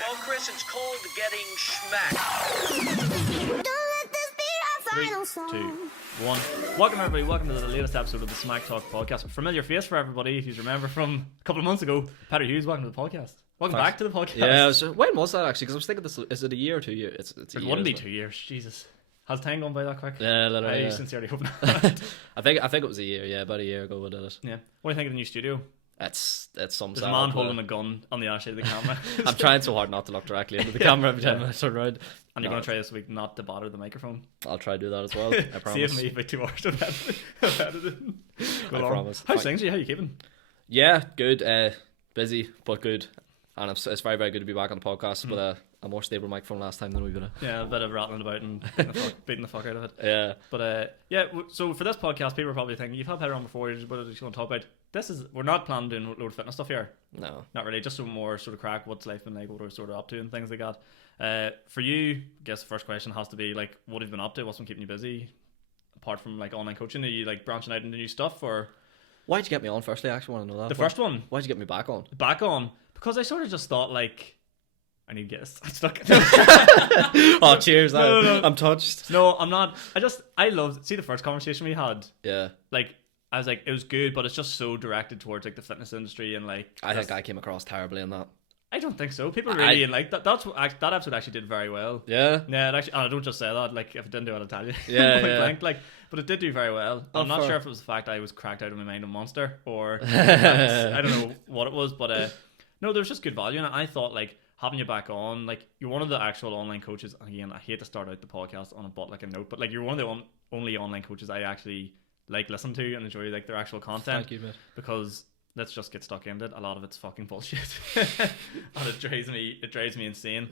Well, Chris, it's called getting Smac. 3, 2, 1. Welcome everybody, welcome to the latest episode of the Smac Talk podcast. A familiar face for everybody, if you remember from a couple of months ago. Peadar Hughes, welcome to the podcast. Welcome back to the podcast. Yeah, when was that actually? Because I was thinking this, is it a year or 2 years? It's a It year, wouldn't be isn't it? 2 years, Jesus. Has time gone by that quick? Yeah, literally, I yeah. sincerely hope not. I think it was a year, yeah, about a year ago we did it. Yeah. What do you think of the new studio? It's some There's a man holding a gun on the outside of the camera. I'm trying so hard not to look directly into the camera every time I turn around. And you're going to try this week not to bother the microphone. I'll try to do that as well, I promise. Save me about 2 hours of editing. Go I along. promise. How's things? How you keeping? Yeah, good. Busy, but good. And it's very, very good to be back on the podcast with a more stable microphone last time than we would have. Yeah, a bit of rattling about and beating the fuck out of it. Yeah. But so for this podcast, people are probably thinking, you've had Peadar on before, what are you going to talk about? We're not planning doing a load of fitness stuff here. No. Not really, just some more sort of crack, what's life been like, what we're sort of up to and things like that. For you, I guess the first question has to be, like, what have you been up to? What's been keeping you busy? Apart from, like, online coaching, are you, like, branching out into new stuff, or? Why'd you get me on firstly? I actually want to know that. The first one? Why'd you get me back on? Back on? Because I sort of just thought, like, I need to get stuck. Oh, cheers. No. I'm touched. No, I'm not. I loved, see the first conversation we had? Yeah. Like, I was like, it was good, but it's just so directed towards, like, the fitness industry and, like... I think I came across terribly in that. I don't think so. People really and like that. That episode actually did very well. Yeah. Yeah. It actually, and I don't just say that. Like, if it didn't do it, I'll tell you. Yeah. Point yeah. blank, like, but it did do very well. I'm not fair. sure if it was the fact I was cracked out of my mind a monster or I don't know what it was, but no, there's just good value in it. I thought, like, having you back on, like, you're one of the actual online coaches. Again, I hate to start out the podcast on a note, but like, you're one of the only online coaches I actually like listen to and enjoy, like, their actual content. Thank you, mate. Because let's just get stuck into it. A lot of it's fucking bullshit, and it drives me insane.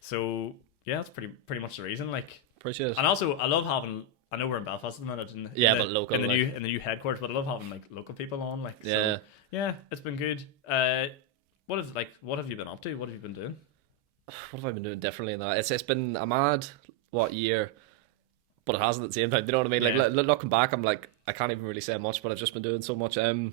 So yeah, that's pretty much the reason. Like, Appreciate it. and also I love having. I know we're in Belfast at the minute, But local, in the like... new headquarters. But I love having, like, local people on. Like, Yeah. So, yeah, it's been good. What have you been up to? What have you been doing? What have I been doing differently in that? It's been a mad year, but it hasn't at the same time. Do you know what I mean? Yeah. Like, looking back, I'm like, I can't even really say much, but I've just been doing so much. I've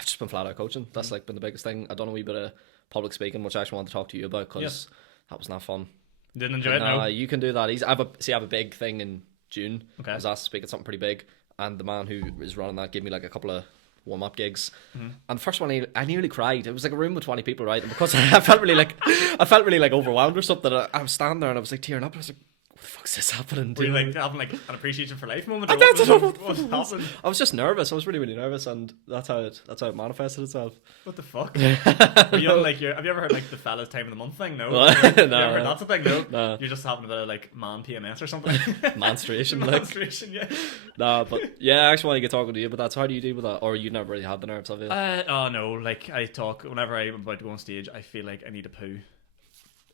just been flat out coaching. That's like been the biggest thing. I've done a wee bit of public speaking, which I actually wanted to talk to you about because that was not fun. Didn't enjoy it. No. You can do that easy. I have a big thing in June. Okay. I was asked to speak at something pretty big, and the man who is running that gave me like a couple of warm-up gigs. And the first one, I nearly cried. It was like a room with 20 people, right? And because I felt really like overwhelmed or something, I was standing there and I was like tearing up. I was like, what the fuck's this happening? Were you, like, having, like, an appreciation for life moment? Or what was happening? I was just nervous. I was really, really nervous, and that's how it manifested itself. What the fuck? Were you on, like, have you ever heard, like, the fella's time of the month thing? No. No. You ever No. heard that's a thing? No. No. You're just having a bit of, like, man PMS or something. Menstruation, like. Menstruation, yeah. Nah, but yeah, I actually want to get talking to you about that. So how do you deal with that? Or you never really had the nerves, have you? Oh no, like, I talk whenever I'm about to go on stage. I feel like I need a poo,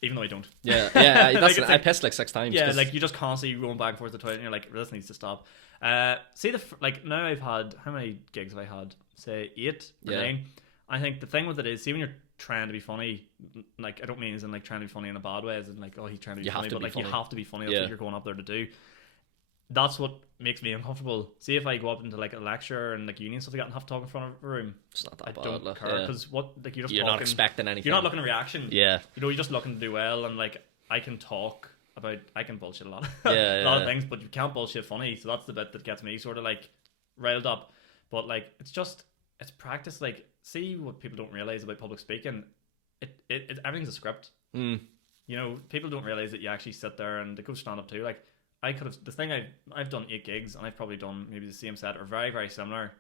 even though I don't. Yeah. Like, I pissed like 6 times. Yeah, like, you just constantly going back and forth to the toilet, and you're like, this needs to stop. See, like, now I've had, how many gigs have I had? Say 8 or 9. I think the thing with it is, see, when you're trying to be funny, like, I don't mean as in, like, trying to be funny in a bad way, as in, like, oh, he's trying to be funny, but like, you have to be funny. That's what you're going up there to do. That's what makes me uncomfortable. See, if I go up into, like, a lecture and, like, uni and stuff like that and have to talk in front of a room, it's not that I bad. don't care, because you're just you're talking, not expecting anything. you're not looking at reaction. Yeah. You know, you're just looking to do well, and, like, I can bullshit a lot, Yeah, a lot of things, but you can't bullshit funny. So that's the bit that gets me sort of, like, riled up. But, like, it's practice. Like, see what people don't realize about public speaking. It everything's a script. You know, people don't realize that you actually sit there, and it goes stand up too. Like, I could have, the thing I've done 8 gigs, and I've probably done maybe the same set or very, very similar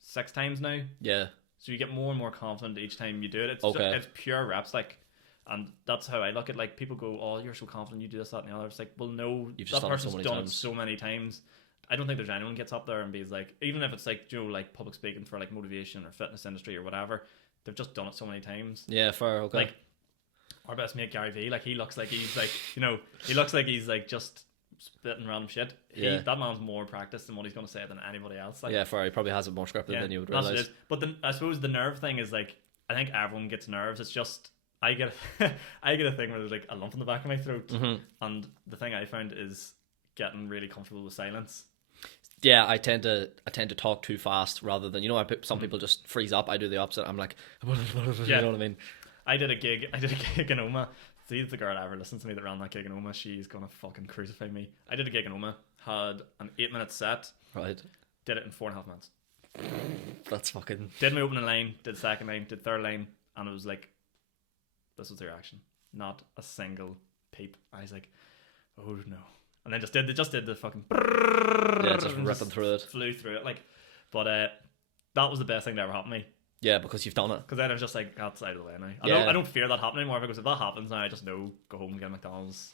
6 times now. Yeah. So you get more and more confident each time you do it. It's pure reps, like, and that's how I look at, like, people go, oh, you're so confident, you do this, that, and the other. It's like, well, no, that person's done it so many times. I don't think there's anyone gets up there and be like, even if it's like, you know, like, public speaking for, like, motivation or fitness industry or whatever, they've just done it so many times. Yeah, fair, okay. Like, our best mate Gary V, like, he looks like he's like, you know, he looks like he's like just spitting random shit. That man's more practiced than what he's going to say than anybody else. Like, yeah, fair. He probably has it more scripted than you would that's realize. What it is. But then I suppose the nerve thing is, like, I think everyone gets nerves. It's just I get a thing where there's, like, a lump in the back of my throat, and the thing I found is getting really comfortable with silence. Yeah, I tend to talk too fast rather than, you know, some people just freeze up. I do the opposite. I'm like, you know what I mean? I did a gig in Oma See if the girl ever listens to me that ran that gig in Oma, she's gonna fucking crucify me. I did a gig in Oma, had an 8-minute set, Right. did it in 4.5 minutes. That's fucking... Did my opening line, did second line, did third line, and it was like, this was the reaction. Not a single peep. I was like, oh no. And then just did the fucking... Yeah, just ripping through it. Flew through it, like. But that was the best thing that ever happened to me. Yeah, because you've done it. Because then I was just like, that's out of the way now. Yeah. I don't fear that happening anymore, because if that happens now, I just know, go home and get McDonald's.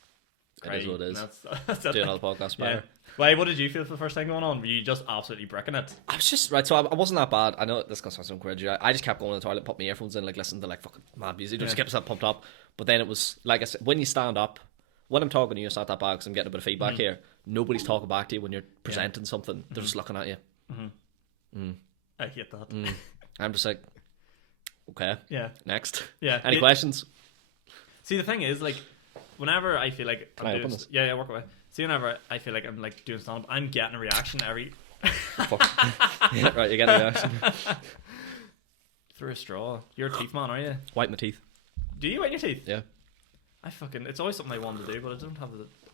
It is what it is. That's Do another podcast better. Yeah. Why, what did you feel for the first time going on? Were you just absolutely bricking it? I was just, right, so I wasn't that bad. I know this is going to sound cringy. I just kept going to the toilet, put my earphones in, like listening to like fucking mad music, just kept myself pumped up. But then it was, like I said, when you stand up, when I'm talking to you, it's not that bad because I'm getting a bit of feedback here. Nobody's talking back to you when you're presenting something. They're just looking at you. I hate that. I'm just like, okay. Yeah. Next. Yeah. Any questions? See, the thing is, like, whenever I feel like Can I I'm open doing... this? Yeah, work away. See, whenever I feel like I'm like doing stand-up, I'm getting a reaction every... Fuck. Yeah, right, you're getting a reaction. Through a straw. You're a teeth man, are you? White my teeth. Do you whiten your teeth? Yeah. It's always something I wanted to do, but I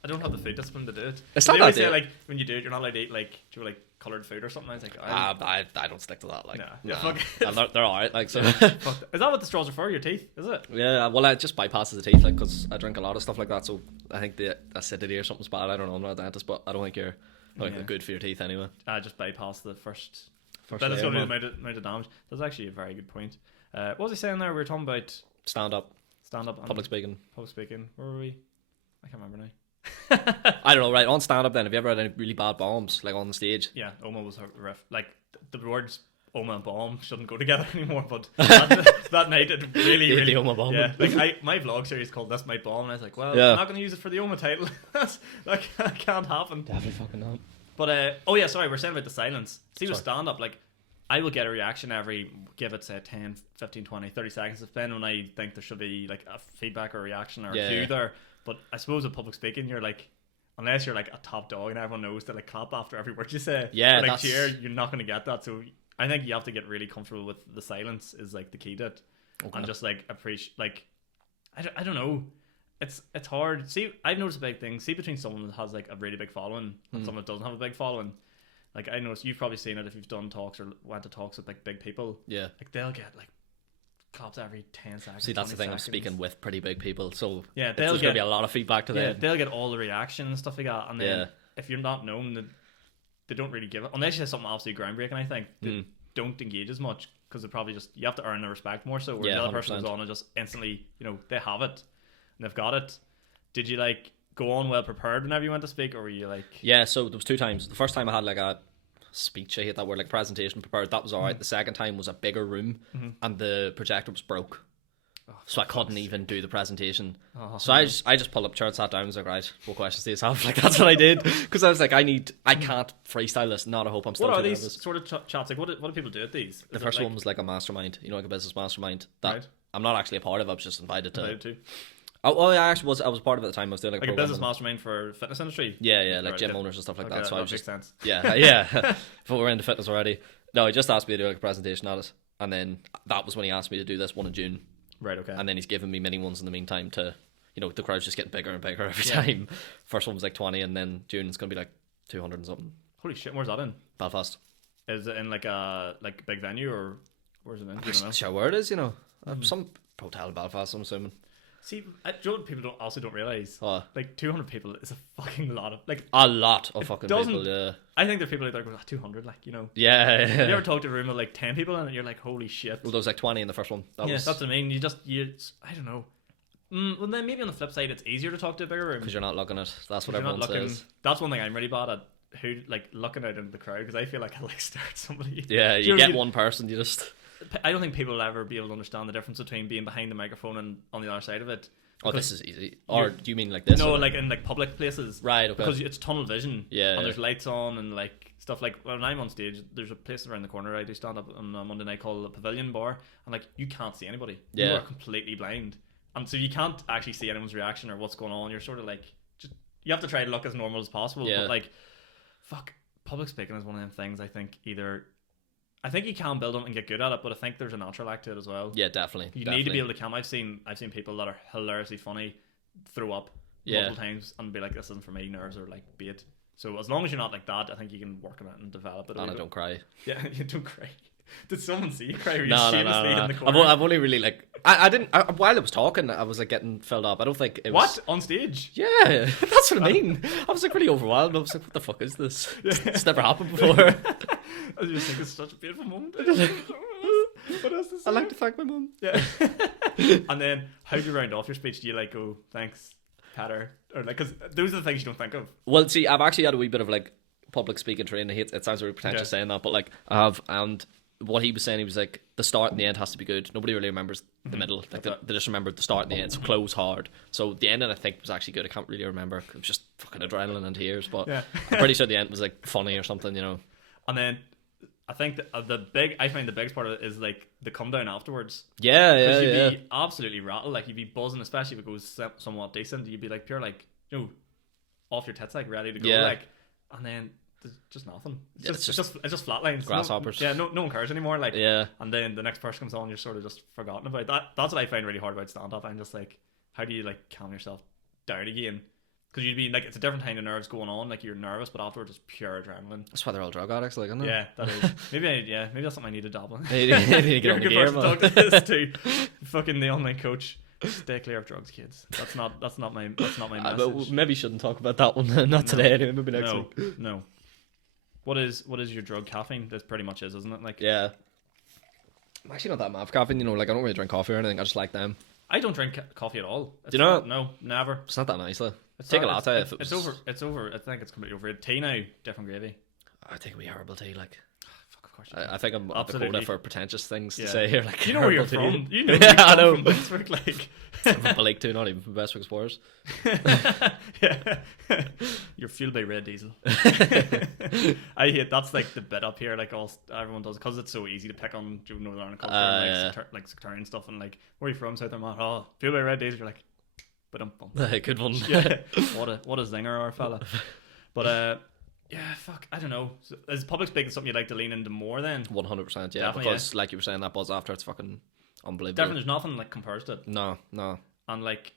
don't have the food discipline to do it. It's They not always that say, deep. like, when you do it, you're not allowed to eat, like, do you like coloured food or something? I was like, I don't stick to that. Like, Nah. nah. Fuck. And they're alright. Like, so. fuck that. Is that what the straws are for? Your teeth? Is it? Yeah, well, it just bypasses the teeth, like, because I drink a lot of stuff like that. So I think the acidity or something's bad. I don't know. I'm not a dentist, but I don't think you're good for your teeth anyway. I just bypass the first. First That's layer, going to man. be the amount of damage. That's actually a very good point. What was he saying there? We were talking about Stand up, stand-up and public speaking. public speaking. Where were we? I can't remember now. I don't know, right? On stand up, then, have you ever had any really bad bombs, like on the stage? Yeah, Oma was a riff. Like, the words Oma and bomb shouldn't go together anymore, but that night it really, The really... Oma bomb. Yeah, like, my vlog series called This Might Bomb, and I was like, well, Yeah. I'm not going to use it for the Oma title. that can't happen. Definitely fucking not. But, oh yeah, sorry, we're saying about the silence. See, with Sorry. stand-up, like, I will get a reaction every, give it, say, 10, 15, 20, 30 seconds, depending when I think there should be, like, a feedback or a reaction or a cue Yeah. there. But I suppose with public speaking, you're like, unless you're like a top dog and everyone knows to like clap after every word you say, Yeah, or, like that's... cheer, you're not going to get that. So I think you have to get really comfortable with the silence is like the key to it, and just like appreciate. Like, I don't know. It's hard. See, I've noticed a big thing. See, between someone that has like a really big following and someone that doesn't have a big following. Like, I noticed you've probably seen it if you've done talks or went to talks with like big people. Yeah. Like, they'll get like claps every 10 seconds. See, that's the 20 thing. I'm seconds. speaking with pretty big people, so Yeah, there's going to be a lot of feedback to Yeah, them. they'll get all the reaction and stuff like that. And then Yeah. if you're not known, they don't really give it. Unless you have something absolutely groundbreaking, I think. They don't engage as much because they probably just, you have to earn their respect more so. Where Yeah, the other person 100%. goes on and just instantly, they have it and they've got it. Did you like go on well prepared whenever you went to speak, or were you like... Yeah, so there was 2 times. The first time I had like a speech, I hate that word, like presentation prepared, that was alright. The second time was a bigger room and the projector was broke. So I couldn't even do the presentation. So I just pulled up a chair and sat down and was like, right, what questions do you have? Like, that's what I did. Because I was like, I can't freestyle this. Not a hope. I'm still What are too these nervous. sort of chats? Like, what do people do at these? The first one was like a mastermind, like a business mastermind that Right. I'm not actually a part of. I was just invited to. Invited to? Oh, yeah, I actually was. I was part of it at the time. I was doing like Like a program business and- mastermind for fitness industry? Yeah, like Right, gym yeah. owners and stuff like Okay, that. So I was makes just sense. yeah. If we're into fitness already, no, he just asked me to do like a presentation at it, and then that was when he asked me to do this one in June. Right, okay. And then he's given me many ones in the meantime to, the crowd's just getting bigger and bigger every time. First one was like 20, and then June it's going to be like 200 and something. Holy shit, where's that in? Belfast. Is it in like a big venue, or where's it in? Do you know? Not sure where it is, some hotel in Belfast, I'm assuming. See, do you know what people don't realise? Oh. Like 200 people is a fucking lot of like. A lot of fucking doesn't- people, yeah. I think there are people out there going 200, like Yeah. You ever talk to a room of like 10 people and you're like, holy shit. Well, there was like 20 in the first one. That Yeah, was that's what I mean. I don't know. Well, then maybe on the flip side, it's easier to talk to a bigger room because you're not looking at. That's what you're not everyone looking. says. That's one thing I'm really bad at. Who like looking out into the crowd, because I feel like I like stare at somebody. Yeah, Do you know, get one person, you just. I don't think people will ever be able to understand the difference between being behind the microphone and on the other side of it. Oh, Because- this is easy. Or do you mean like this? No, or- like in like public places. Right, okay. Because it's tunnel vision. Yeah. And there's lights on and like stuff like when I'm on stage, there's a place around the corner I do stand up on a Monday night called the Pavilion Bar, and like you can't see anybody. You Yeah. are completely blind. And so you can't actually see anyone's reaction or what's going on. You're sort of like you have to try to look as normal as possible. Yeah. But like public speaking is one of them things I think you can build them and get good at it, but I think there's a natural act to it as well. Yeah, definitely. You need to be able to I've seen people that are hilariously funny throw up multiple times and be like, this isn't for me, nerves are like bait. So as long as you're not like that, I think you can work on it and develop it. And I don't cry. Yeah, you don't cry. Did someone see you cry? Were you No. in the corner? I've only really like I didn't while I was talking I was like getting filled up. I don't think it was on stage. Yeah, that's what I mean. I was like really overwhelmed. I was like, what the fuck is this? It's never happened before. I was just thinking it's such a beautiful moment. What else to say? I'd like to thank my mum. Yeah. And then how do you round off your speech? Do you like go thanks, Peadar, or like, because those are the things you don't think of. Well, see, I've actually had a wee bit of like public speaking training. It sounds really pretentious saying that, but like I have. And what he was saying, he was like, the start and the end has to be good. Nobody really remembers the middle. Like they just remember the start and the end. So close hard. So the ending, I think, was actually good. I can't really remember. It was just fucking adrenaline and tears. But I'm pretty sure the end was like funny or something, you know. And then I think I find the biggest part of it is like the come down afterwards. Yeah. You'd be absolutely rattled. Like you'd be buzzing, especially if it goes somewhat decent. You'd be like pure like, you know, off your tits, like ready to go. Like, and then there's just nothing. It's just flat lines. Grasshoppers. No one cares anymore. Like, yeah. And then the next person comes on, you're sort of just forgotten about that. That's what I find really hard about stand up. I'm just like, how do you like calm yourself down again? Because you'd be like, it's a different kind of nerves going on. Like you're nervous, but afterwards it's pure adrenaline. That's why they're all drug addicts, like, isn't it? Yeah, that is. Maybe that's something I need to dabble in. You need to get on the gear, man. Talk to this too. Fucking the online coach. Stay clear of drugs, kids. That's not my message. But maybe you shouldn't talk about that one. Not today. Anyway. Maybe next week. No. What is your drug? Caffeine? That pretty much is, isn't it? Like, yeah. I'm actually not that mad for caffeine. You know, like I don't really drink coffee or anything. I just like them. I don't drink coffee at all. Do you know? No, never. It's not that nice though. Take a latte. It's over. I think it's completely over. Tea now, different gravy. I think we herbal tea, like. Fuck, of course. I think I'm at the quota for pretentious things to say here. Like, you know where you're from. You know, I know. From Westwick, like. I'm from Lake too, not even from Westwick Spurs. Yeah. You're fueled by red diesel. I hate that's like the bit up here, like everyone does, because it's so easy to pick on Northern Ireland culture and like sectarian stuff, and like, where are you from? South Armagh? Oh, fueled by red diesel. You're like, but I'm good one. Yeah. What a zinger, our fella. But yeah, fuck, I don't know. So, is public speaking something you'd like to lean into more then? 100%, yeah. Definitely, because like you were saying, that buzz after, it's fucking unbelievable. Definitely, there's nothing like compares to it. No. And like,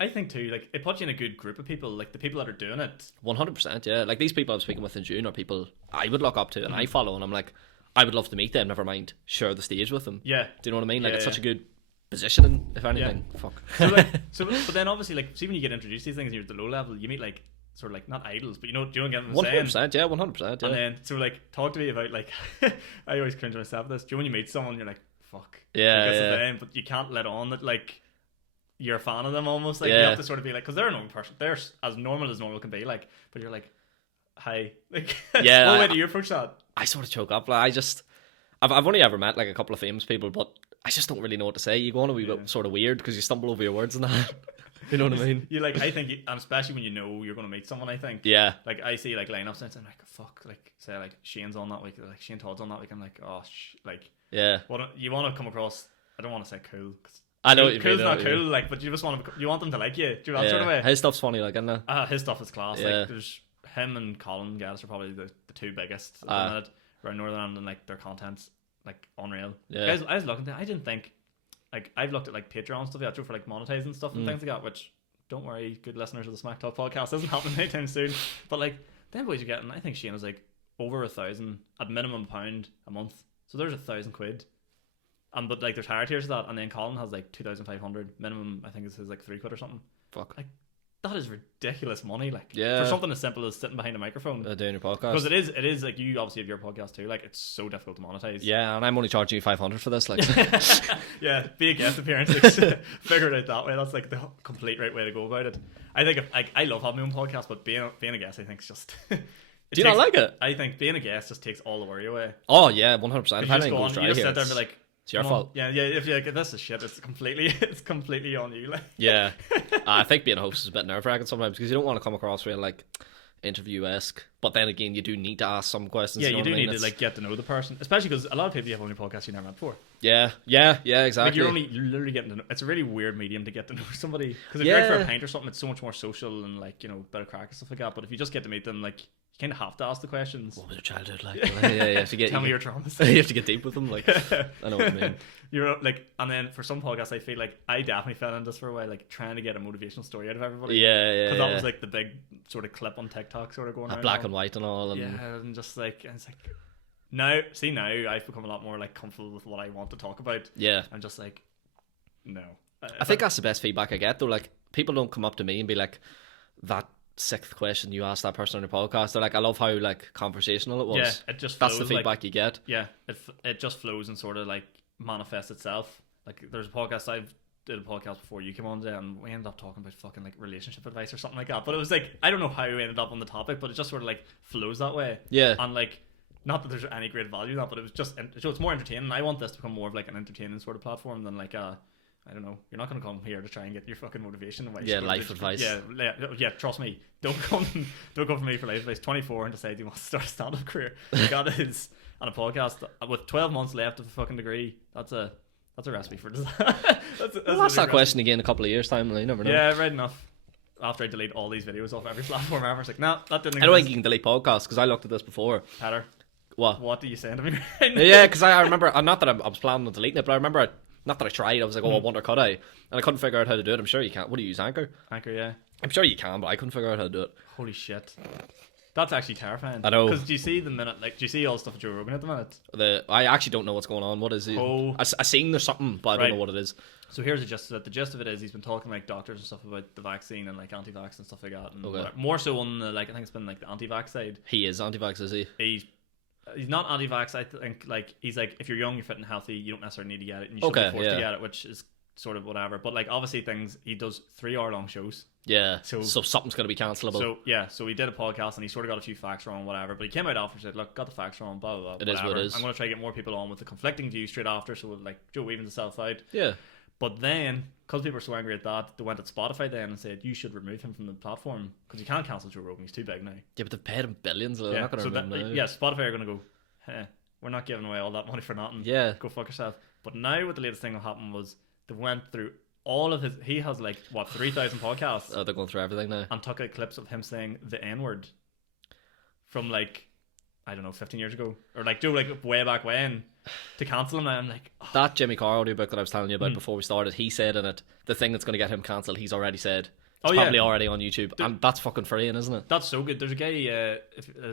I think too, like, it puts you in a good group of people, like the people that are doing it. 100%, yeah. Like these people I'm speaking with in June are people I would look up to and I follow, and I'm like, I would love to meet them, never mind share the stage with them. Yeah. Do you know what I mean? Like, it's such a good positioning, if anything. Yeah. Fuck. But then obviously, like, see when you get introduced to these things and you're at the low level, you meet like, sort of like, not idols, but you know, do you get what I'm 100%, saying? yeah, 100%, yeah. And then, so like, talk to me about like, I always cringe myself at this. Do you know when you meet someone, you're like, fuck. Yeah. But you can't let on that, like, you're a fan of them almost. Like, you have to sort of be like, because they're a normal person. They're as normal can be, like, but you're like, hi. Like, yeah. What way do you approach that? I sort of choke up. Like, I've only ever met like a couple of famous people, but I just don't really know what to say. You go on a wee bit sort of weird because you stumble over your words and that. You know what I mean? You like, I think, and especially when you know you're going to meet someone, I think. Yeah. Like, I see like lineups and I'm like, fuck. Like, say like Shane's on that week, like Shane Todd's on that week. I'm like, oh, like, yeah. What you want to come across? I don't want to say cool. I know what you mean. Cool's not cool, like, but you just want them to like you. Do you know that sort of way? His stuff's funny, like, isn't it? His stuff is class. Yeah. Like, there's him and Colin Gaddis are probably the two biggest at the minute around Northern Ireland, and like their content's like unreal. Yeah. Guys, I was looking at, I didn't think, like, I've looked at like Patreon stuff for like monetizing stuff and things like that, which, don't worry, good listeners of the Smac Talk podcast, isn't happening anytime soon. But like, them boys are getting, I think Shane was like over 1,000 at minimum £1 a month, so there's 1,000 quid. But like, there's higher tiers of that, and then Colin has like 2,500 minimum. I think it's his like £3 or something. Fuck, like, that is ridiculous money. Like, yeah, for something as simple as sitting behind a microphone, doing your podcast. Because it is like, you obviously have your podcast too. Like, it's so difficult to monetize. Yeah, and I'm only charging you 500 for this. Like, yeah, be a guest appearance. Figure it out that way. That's like the complete right way to go about it. I think I love having my own podcast, but being a guest, I think, is just. Do you not like it? I think being a guest just takes all the worry away. Oh yeah, 100%. If you just go on, you just sit there and be like, it's your fault. Yeah. If you're like, this is shit, it's completely on you. Like. Yeah, I think being a host is a bit nerve-wracking sometimes because you don't want to come across real like interview-esque, but then again, you do need to ask some questions. Yeah, you do need to like get to know the person, especially because a lot of people you have on your podcast you never met before. Yeah, exactly. Like, you're literally getting to know. It's a really weird medium to get to know somebody, because if you're out for a pint or something, it's so much more social and like, you know, better crack and stuff like that. But if you just get to meet them, like, kind of have to ask the questions. What was your childhood like? Yeah, you have to get Tell me your traumas. You have to get deep with them. Like, I know what you mean. You're like, and then for some podcasts, I feel like I definitely fell into this for a while, like trying to get a motivational story out of everybody. Yeah. Because that was like the big sort of clip on TikTok, sort of going around. Black and white and all. And yeah, and just like, and it's like, now I've become a lot more like comfortable with what I want to talk about. Yeah. I'm just like, no. I think that's the best feedback I get though. Like, people don't come up to me and be like, that sixth question you asked that person on the podcast. They're like, I love how like conversational it was. Yeah, it just flows. That's the feedback like, you get. Yeah, it just flows and sort of like manifests itself. Like, there's a podcast I've did a podcast before you came on today, and we ended up talking about fucking like relationship advice or something like that. But it was like, I don't know how we ended up on the topic, but it just sort of like flows that way. Yeah. And like, not that there's any great value in that, but it was just, so it's more entertaining. I want this to become more of like an entertaining sort of platform than like a, I don't know, you're not going to come here to try and get your fucking motivation away. Yeah, life advice. Yeah, trust me. Don't come for me for life advice. 24 and decide you want to start a stand-up career. That is on a podcast with 12 months left of a fucking degree. That's a recipe for disaster. We'll ask that question again in a couple of years' time. You never know. Yeah, right enough. After I delete all these videos off every platform ever, it's like, no, that didn't exist. I don't think you can delete podcasts because I looked at this before. Peadar, what are you saying to me right now? Yeah, because I remember, not that I was planning on deleting it, but I remember, not that I tried, I was like, I wonder could I? And I couldn't figure out how to do it. I'm sure you can't. What do you use, Anchor? Anchor, yeah. I'm sure you can, but I couldn't figure out how to do it. Holy shit. That's actually terrifying. I know. Because do you see all the stuff with Joe Rogan at the minute? I actually don't know what's going on. What is it? I seen there's something, but I don't know what it is. So here's the gist of it. The gist of it is he's been talking like doctors and stuff about the vaccine and like anti-vax and stuff like that. And more so on the, like, I think it's been like the anti-vax side. He is anti-vax, is he? He's not anti-vax. I think like he's like, if you're young, you're fit and healthy, you don't necessarily need to get it, and you shouldn't be forced to get it, which is sort of whatever. But like, obviously he does 3-hour long shows. Yeah. So something's going to be cancelable. So he did a podcast and he sort of got a few facts wrong, whatever. But he came out after and said, look, got the facts wrong, blah, blah, blah. It is what it is. I'm going to try to get more people on with the conflicting views straight after, so like Joe evens himself out. Yeah. But then, because people were so angry at that, they went at Spotify then and said, you should remove him from the platform because you can't cancel Joe Rogan, he's too big now. Yeah, but they've paid him billions. They're not going to remove him now. Yeah, Spotify are going to go, hey, we're not giving away all that money for nothing. Yeah. Go fuck yourself. But now what the latest thing that happened was they went through all of he has like, 3,000 podcasts. Oh, they're going through everything now. And took out clips of him saying the N-word from like, I don't know, 15 years ago. Or like Joe, like way back when, to cancel him. And I'm like, oh. That Jimmy Carr audiobook that I was telling you about before we started, he said in it, the thing that's going to get him cancelled, he's already said. It's probably already on YouTube. And that's fucking freeing, isn't it? That's so good. There's a guy,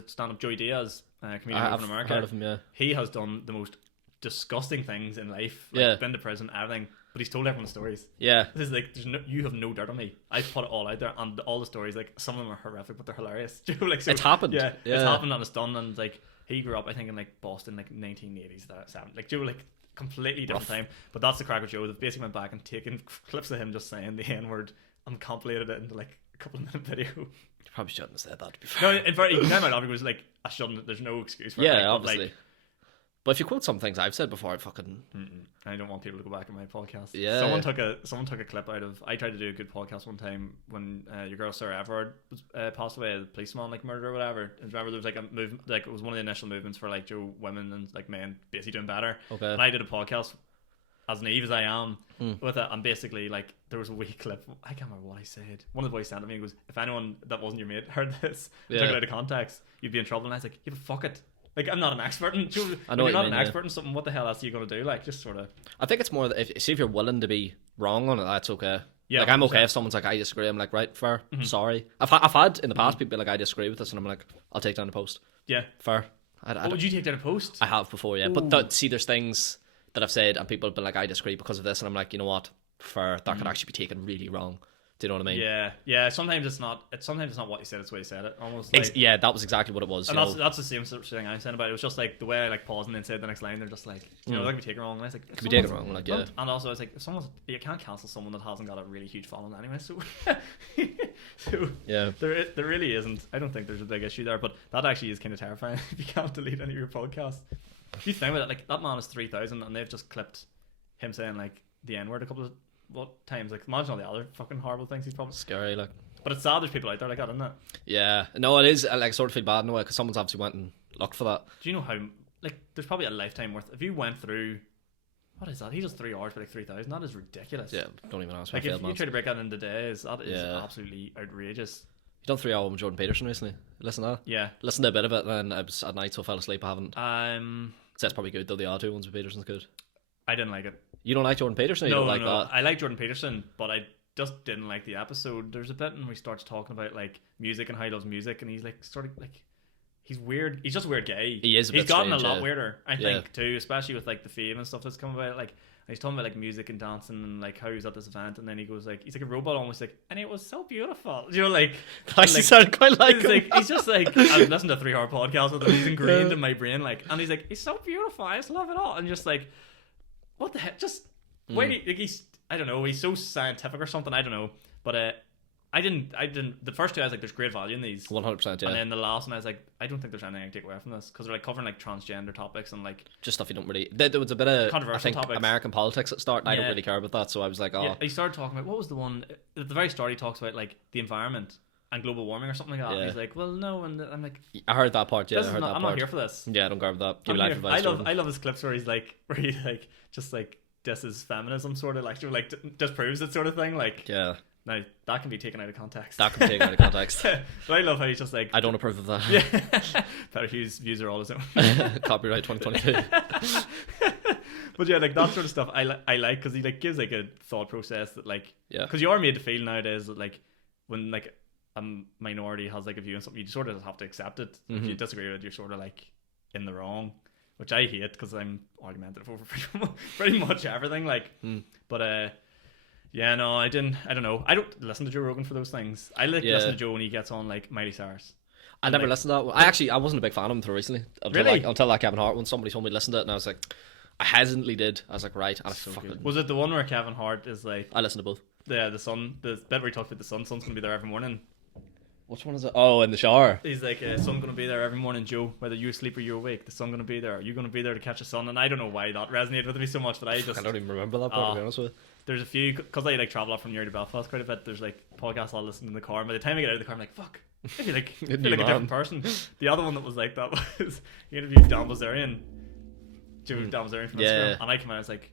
stand-up Joey Diaz, comedian from America. I've heard of him, yeah. He has done the most disgusting things in life. Like, been to prison, everything. But he's told everyone stories. Yeah. This is like, you have no dirt on me. I put it all out there, and all the stories, like, some of them are horrific, but they're hilarious. like, so, it's happened. Yeah, it's happened and it's done. And like, he grew up, I think, in like Boston, like 1980s, 70s. Like, Joe, like, completely different time. But that's the crack with Joe. They've basically went back and taken clips of him just saying the N-word and compilated it into like a couple of minute video. You probably shouldn't have said that, to be fair. No, in fact, he came out and he was like, I shouldn't. There's no excuse for it. Yeah, obviously. But if you quote some things I've said before, I'd fucking... I don't want people to go back in my podcast. Yeah. Someone took a clip out of... I tried to do a good podcast one time when your girl Sarah Everard was passed away, the policeman like murder or whatever. And remember there was like a movement, like it was one of the initial movements for like Joe women and like men basically doing better. Okay. And I did a podcast, as naive as I am, with it, and basically like there was a wee clip. I can't remember what I said. One of the boys sent to me and goes, "If anyone that wasn't your mate heard this, took it out of context, you'd be in trouble." And I was like, "Yeah, but fuck it." Like, I'm not an expert in. I know you're not an expert in something. What the hell else are you gonna do? Like, just sort of. I think it's more that if you're willing to be wrong on it, that's okay. Yeah, like I'm okay if someone's like, I disagree. I'm like, right, fair, sorry. I've had in the past people be like, I disagree with this, and I'm like, I'll take down the post. Yeah, fair. Would you take down a post? I have before, yeah. Ooh. But see, there's things that I've said, and people have been like, I disagree because of this, and I'm like, you know what, fair. That could actually be taken really wrong. Do you know what I mean? Yeah. Sometimes it's not what you said; it's the way you said it. Almost. Like, yeah, that was exactly what it was. And that's the same sort of thing I'm saying about it. It was just like the way I like paused and then said the next line. They're just like, you know, that could be taken wrong. And I was like, could be taken wrong, like, yeah. And also, I was like, you can't cancel someone that hasn't got a really huge following anyway. So, yeah, there really isn't. I don't think there's a big issue there, but that actually is kind of terrifying if you can't delete any of your podcasts. If you think about it, like that man is 3,000, and they've just clipped him saying like the N-word a couple of times. Like, imagine all the other fucking horrible things he's probably scary. Like, but it's sad there's people out there like that, isn't it? Yeah, no, it is. I like sort of feel bad in a way because someone's obviously went and looked for that. Do you know how like there's probably a lifetime worth if you went through. What is that? He does 3 hours for like 3,000. That is ridiculous. Yeah, don't even ask. Like if you try to break that into days, that is absolutely outrageous. You done 3 hours with Jordan Peterson recently. Listen to that. Yeah. Listen to a bit of it, and then it was at night, so I fell asleep. I haven't. So that's probably good though. The other 2 ones with Peterson's good. I didn't like it. You don't like Jordan Peterson? Or you don't like that? I like Jordan Peterson, but I just didn't like the episode. There's a bit where he starts talking about like music and how he loves music, and he's like sort of like he's weird. He's just a weird guy. He is. He's gotten strange, a lot weirder, I Yeah. think, too, especially with like the fame and stuff that's come about. Like he's talking about like music and dancing and like how he's at this event, and then he goes like he's like a robot almost like, and it was so beautiful. You know, like That actually sounded quite like him. he's just like I've listened to 3 hour podcasts with him. He's ingrained in my brain, like, and he's like, he's so beautiful. I just love it all, and just like, what the heck? Just why do you, like he's I don't know. He's so scientific or something. I don't know, but I didn't. The first 2 I was like, there's great value in these. 100%, yeah. And then the last one I was like, I don't think there's anything I can take away from this because they're like covering like transgender topics and like just stuff you don't really. There was a bit of controversial I think topics. American politics at the start, and I don't really care about that. So I was like, oh. Yeah, he started talking about what was the one at the very start. He talks about like the environment and global warming or something like that. Yeah. And he's like, well, no, and I'm like, I heard that part. Yeah, I heard that I'm part. not here for this. Yeah, I don't care about that. Give me life advice. I love his clips where he like just like disses feminism, sort of like disproves it, sort of thing. Like, yeah. Now that can be taken out of context. That can be taken out of context. But I love how he's just like, I don't approve of that. Yeah. Peadar Hughes' views are all his own. Copyright 2022. But yeah, like that sort of stuff I like because he like gives like a thought process that like, yeah, because you are made to feel nowadays that like when like a minority has like a view on something, you sort of have to accept it. If you disagree with it, you're sort of like in the wrong, which I hate because I'm argumentative over pretty much everything. Like, but yeah, no, I don't know. I don't listen to Joe Rogan for those things. I like listen to Joe when he gets on like Miley Cyrus. I never listened to that. I wasn't a big fan of him until recently. Until that Kevin Hart one. Somebody told me to listen to it, and I was like, I hesitantly did. I was like, right. And so was it the one where Kevin Hart is like? I listened to both. Yeah, the bit where he talks about the sun's gonna be there every morning. Which one is it? Oh, in the shower. He's like, sun gonna be there every morning, Joe. Whether you asleep or you awake, the sun gonna be there. Are you gonna be there to catch the sun? And I don't know why that resonated with me so much, but I don't even remember that part. To be honest with you. There's a few because I like travel up from near to Belfast quite a bit. There's like podcasts I'll listen in the car, and by the time I get out of the car, I'm like, fuck. I feel like a different person. The other one that was like that was he interviewed Dan Bilzerian. Joe Dan Bilzerian from Instagram, and I came out, I was like,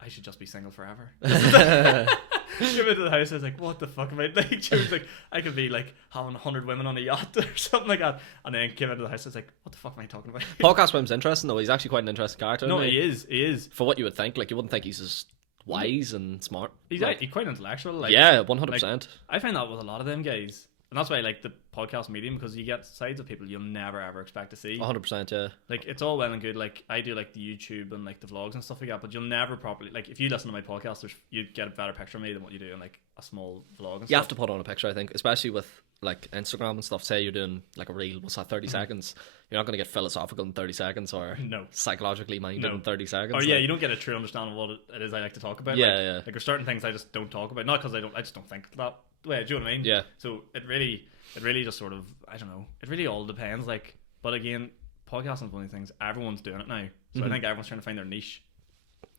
I should just be single forever. Came into the house, I was like, what the fuck am I like? Joe's like, I could be like having 100 women on a yacht or something like that. And then came into the house, I was like, what the fuck am I talking about? Podcast Wim's interesting though. He's actually quite an interesting character. No, he is. For what you would think, like you wouldn't think he's as wise and smart. He's quite intellectual. Like, yeah, 100%. Like, I find that with a lot of them guys. And that's why I like the podcast medium, because you get sides of people you'll never ever expect to see. 100%, yeah. Like, it's all well and good. Like, I do like the YouTube and like the vlogs and stuff like that, but you'll never properly, like, if you listen to my podcast, you get a better picture of me than what you do in like a small vlog and stuff. You have to put on a picture, I think, especially with like Instagram and stuff. Say you're doing like a reel, what's that, 30 seconds? You're not going to get philosophical in 30 seconds or psychologically minded in 30 seconds. Or yeah, you don't get a true understanding of what it is I like to talk about. Yeah. Like there's certain things I just don't talk about. Not because I just don't think that way. Do you know what I mean? Yeah. So it really just sort of, I don't know. It really all depends. Like, but again, podcasting is one of the things everyone's doing it now. So I think everyone's trying to find their niche.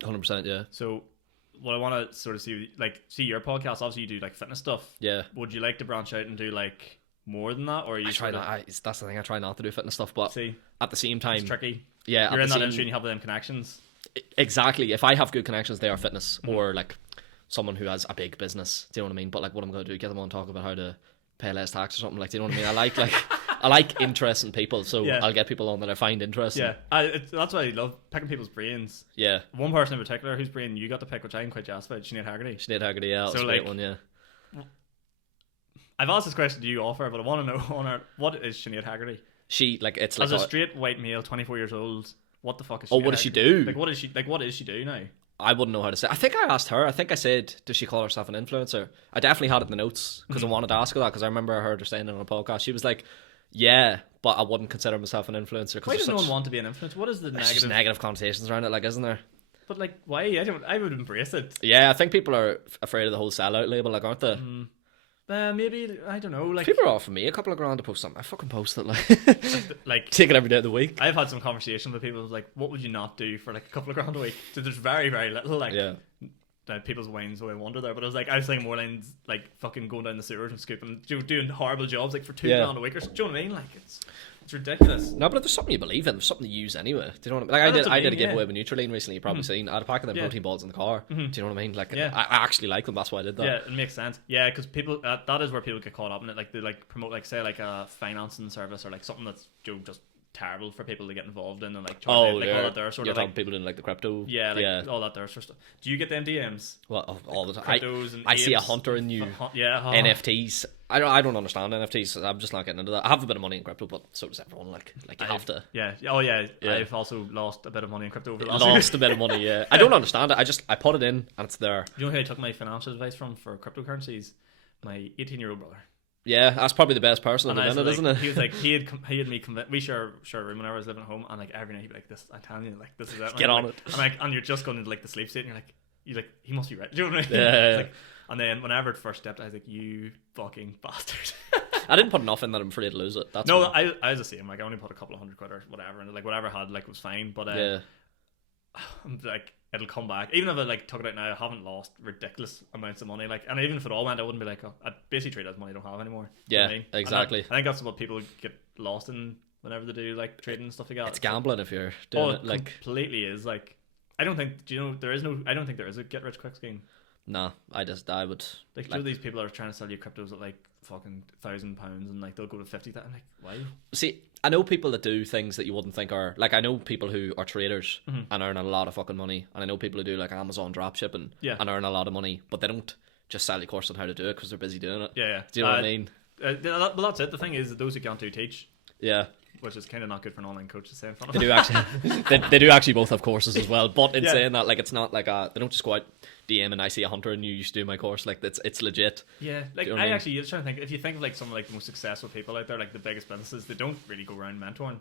100%, yeah. So what I want to sort of see your podcast. Obviously, you do like fitness stuff. Yeah. Would you like to branch out and do like more than that, or are you? That's the thing. I try not to do fitness stuff, but at the same time, it's tricky. Yeah, you're in that industry and you have them connections. Exactly. If I have good connections, they are fitness, or like someone who has a big business. Do you know what I mean? But like, what I'm going to do, get them on talk about how to pay less tax or something. Like, do you know what I mean? I like interesting people, so I'll get people on that I find interesting. Yeah, that's why I love picking people's brains. Yeah. One person in particular whose brain you got to pick, which I'm quite jazzed about, Sinead Haggerty. Yeah, that's a great one, yeah. I've asked this question to you offer, but I want to know, what is Sinead Haggerty? She, like, it's like... As a straight white male, 24 years old, what the fuck is Sinead what does she do? Like, what does she do now? I wouldn't know how to say. I think I asked her. I think I said, does she call herself an influencer? I definitely had it in the notes because I wanted to ask her that, because I remember I heard her saying it on a podcast. She was like, yeah, but I wouldn't consider myself an influencer. Why does no one want to be an influencer? What is the negative? Just negative connotations around it, like, isn't there? But like, why? I would embrace it. Yeah, I think people are afraid of the whole sellout label, like, aren't they? Maybe, I don't know. Like, people are offering me a couple of grand to post something. I fucking post it, like take it every day of the week. I've had some conversations with people like, what would you not do for like a couple of grand a week? So there's very, very little. Like, people's wines away wonder there, but I was thinking more lines like fucking going down the sewers and scooping, doing horrible jobs like for £2 a week or something. Do you know what I mean? Like it's ridiculous. No, but if there's something you believe in, there's something you use anyway. Do you know what I mean? Like I did a giveaway with Nutrilein recently. You've probably seen. I had a pack of them protein balls in the car. Do you know what I mean? Like I actually like them. That's why I did that. Yeah, it makes sense. Yeah, because people that is where people get caught up in it. Like they like promote like say like a financing service or like something that's just terrible for people to get involved in and like all that there sort of like people doing like the crypto all that there sort of stuff. Do you get them DMs? Well, all the time. Cryptos and I see a hunter in you. NFTs. I don't understand NFTs. I'm just not getting into that. I have a bit of money in crypto, but so does everyone. Like you have to. Yeah. I've also lost a bit of money in crypto over the last lost a bit of money. Yeah. I don't understand it. I put it in and it's there. Do you know who I took my financial advice from for cryptocurrencies? My 18-year-old brother. Yeah, that's probably the best person in the minute, isn't it? He was like, he had me convinced. We share a room whenever I was living at home, and like every night he'd be like, "This, I'm telling you, like this is it." Get on it. And you're just going into like the sleep state, and you're like, he must be right. Do you know what I mean? Yeah. Like, and then whenever it first stepped, I was like, "You fucking bastard." I didn't put enough in that I'm afraid to lose it. That's I was the same. Like I only put a couple of £100 or whatever, and like whatever I had like was fine. But I'm like, it'll come back. Even if I like took it out now, I haven't lost ridiculous amounts of money. Like, and even if it all went, I wouldn't be like, I'd basically treat it as money I don't have anymore. Yeah, you know what I mean? exactly. I think that's what people get lost in whenever they do like trading and stuff like that. It's gambling if you're doing it. Like, completely is. Like, I don't think. Do you know I don't think there is a get rich quick scheme. No, I would. Like, do these people are trying to sell you cryptos at like fucking £1,000 and like they'll go to 50,000. I'm like, why? See, I know people that do things that you wouldn't think are like. I know people who are traders and earn a lot of fucking money, and I know people who do like Amazon dropshipping and earn a lot of money, but they don't just sell you a course on how to do it because they're busy doing it. Yeah. Do you know what I mean? Well, that's it. The thing is that those who can't do teach. Yeah. Which is kind of not good for an online coach to say in front They of do actually. they do actually both have courses as well. But in saying that, like, it's not like they don't just go out DM and I see a hunter and you used to do my course. Like, it's legit. Yeah, like I actually was trying to think. If you think of like some of like the most successful people out there, like the biggest businesses, they don't really go around mentoring.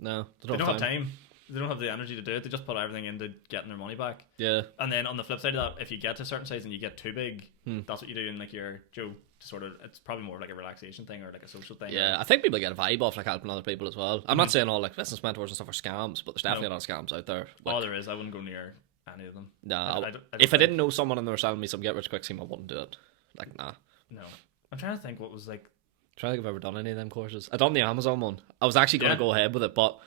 No, they don't have time. They don't have the energy to do it. They just put everything into getting their money back. Yeah. And then on the flip side of that, if you get to a certain size and you get too big, that's what you do in like your Joe. Sort of, it's probably more like a relaxation thing or like a social thing. Yeah, I think people get a vibe off like helping other people as well. I'm not saying all like business mentors and stuff are scams, but there's definitely a lot of scams out there. Like, there is. I wouldn't go near any of them. No, if I didn't know someone and they were selling me some get rich quick scheme, I wouldn't do it. Like, nah. No, I'm trying to think what was like. I'm trying to think if I've ever done any of them courses. I done the Amazon one. I was actually going to go ahead with it, but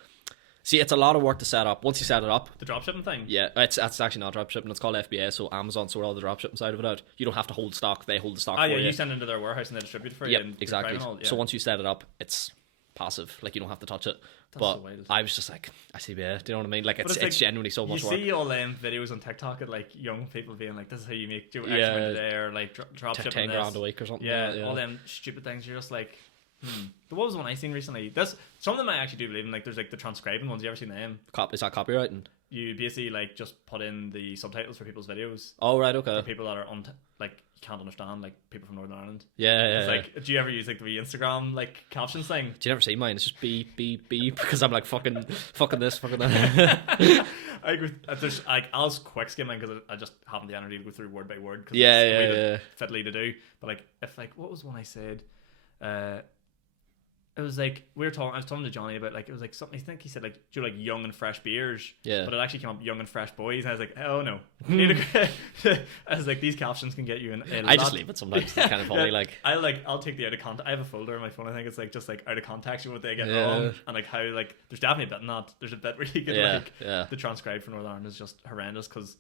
see, it's a lot of work to set up. Once you set it up, the dropshipping thing. Yeah, it's actually not dropshipping. It's called FBA. So Amazon sort all the dropshipping side of it out. You don't have to hold stock; they hold the stock. You send it into their warehouse and they distribute it for you. Yeah, exactly. So once you set it up, it's passive. Like you don't have to touch it. That's but so wild. I was just like, ICBA. Do you know what I mean? Like it's genuinely so much work. You see all them videos on TikTok of like young people being like, "This is how you make X amount a day," or like dropshipping 10 grand a week or something. Yeah, all them stupid things. You're just like. What was the one I seen recently? Some of them I actually do believe in. Like there's like the transcribing ones. You ever seen them? Is that copywriting? You basically like just put in the subtitles for people's videos. Oh right, okay. For people that are like you can't understand, like people from Northern Ireland. Yeah. It's like, do you ever use like the Instagram like captions thing? Do you ever see mine? It's just beep because I'm like fucking this, fucking that. There's like I'll quick skimming because I just haven't the energy to go through word by word. Cause it's fiddly to do. But like if like what was one I said? It was like I was talking to Johnny about like it was like something. I think he said like do like young and fresh beers. Yeah. But it actually came up young and fresh boys, and I was like, oh no. I was like, these captions can get you in. I just leave it sometimes. It's kind of funny. Like I'll take the out of context. I have a folder on my phone. I think it's like just like out of context what they get wrong, and like how like there's definitely a bit in that. There's a bit where you get the transcribe for Northern Ireland is just horrendous because.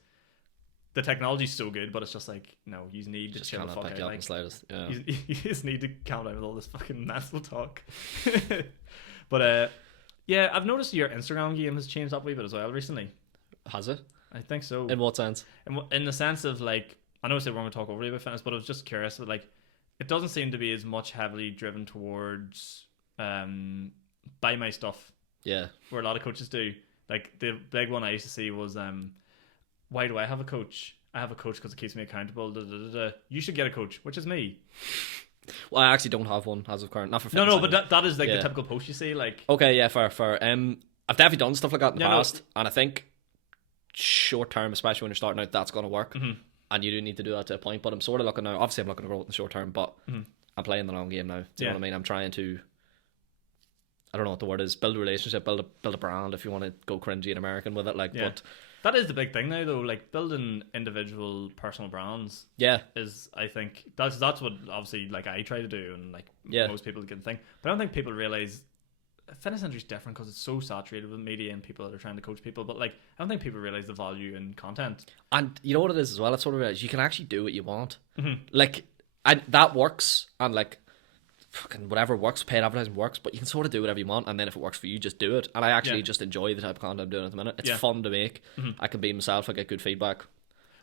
The technology's so good, but it's just like no, you need to chill the fuck out. Like, you just need to calm down with all this fucking mental talk. But I've noticed your Instagram game has changed up a wee bit as well recently. Has it? I think so. In what sense? In the sense of like, I know we're going to talk over about fitness, but I was just curious. That, like, it doesn't seem to be as much heavily driven towards buy my stuff. Yeah, where a lot of coaches do. Like the big one I used to see was why do I have a coach? I have a coach because it keeps me accountable. You should get a coach, which is me. Well, I actually don't have one as of current. Not for fitness. No, but that is like the typical post you see. Like, okay, yeah, for I've definitely done stuff like that in the past, and I think short term, especially when you're starting out, that's going to work. Mm-hmm. And you do need to do that to a point. But I'm sort of looking now. Obviously, I'm not going to grow it in the short term, but I'm playing the long game now. Do you know what I mean? I'm trying to. I don't know what the word is. Build a relationship, build a brand. If you want to go cringy and American with it, like, but That is the big thing now, though. Like building individual personal brands. Yeah. Is I think that's what obviously like I try to do, and like most people can think. But I don't think people realize fitness industry is different because it's so saturated with media and people that are trying to coach people. But like I don't think people realize the value in content. And you know what it is as well. It's sort of you can actually do what you want. Like, and that works. And like, fucking whatever works, paid advertising works, but you can sort of do whatever you want, and then if it works for you, just do it. And I actually just enjoy the type of content I'm doing at the minute. It's fun to make. I can be myself. I get good feedback.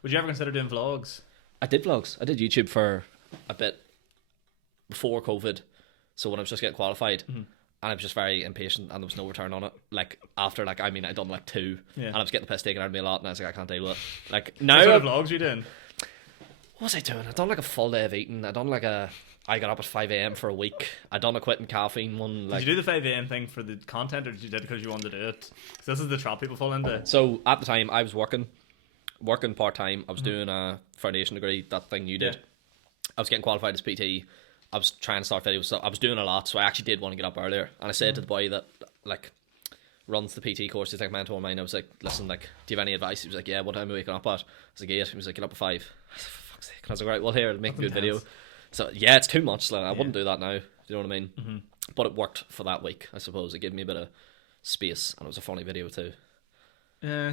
Would you ever consider doing vlogs? I did vlogs. I did YouTube for a bit before COVID, so when I was just getting qualified, and I was just very impatient, and there was no return on it. Like after, like I mean, I'd done like 2, and I was getting the piss taken out of me a lot, and I was like, I can't deal with it. Like now, what sort of vlogs are you doing? What was I doing? I'd done like a full day of eating. I'd done like I got up at 5 a.m. for a week. I'd done a quitting caffeine one. Like, did you do the 5 a.m. thing for the content, or did you do it because you wanted to do it? Because this is the trap people fall into. So at the time, I was working part-time. I was doing a foundation degree, that thing you did. Yeah. I was getting qualified as PT. I was trying to start videos. So I was doing a lot, so I actually did want to get up earlier. And I said to the boy that, like, runs the PT course, he's like a mentor of mine. I was like, listen, like, do you have any advice? He was like, yeah, what time are we waking up at? I was like, 8. He was like, get up at 5. I was like, for fuck's sake. And I was like, right, well, here, I'll make a good video. So yeah, it's too much. Like, I wouldn't do that now. Do you know what I mean? But it worked for that week, I suppose. It gave me a bit of space, and it was a funny video too. Yeah.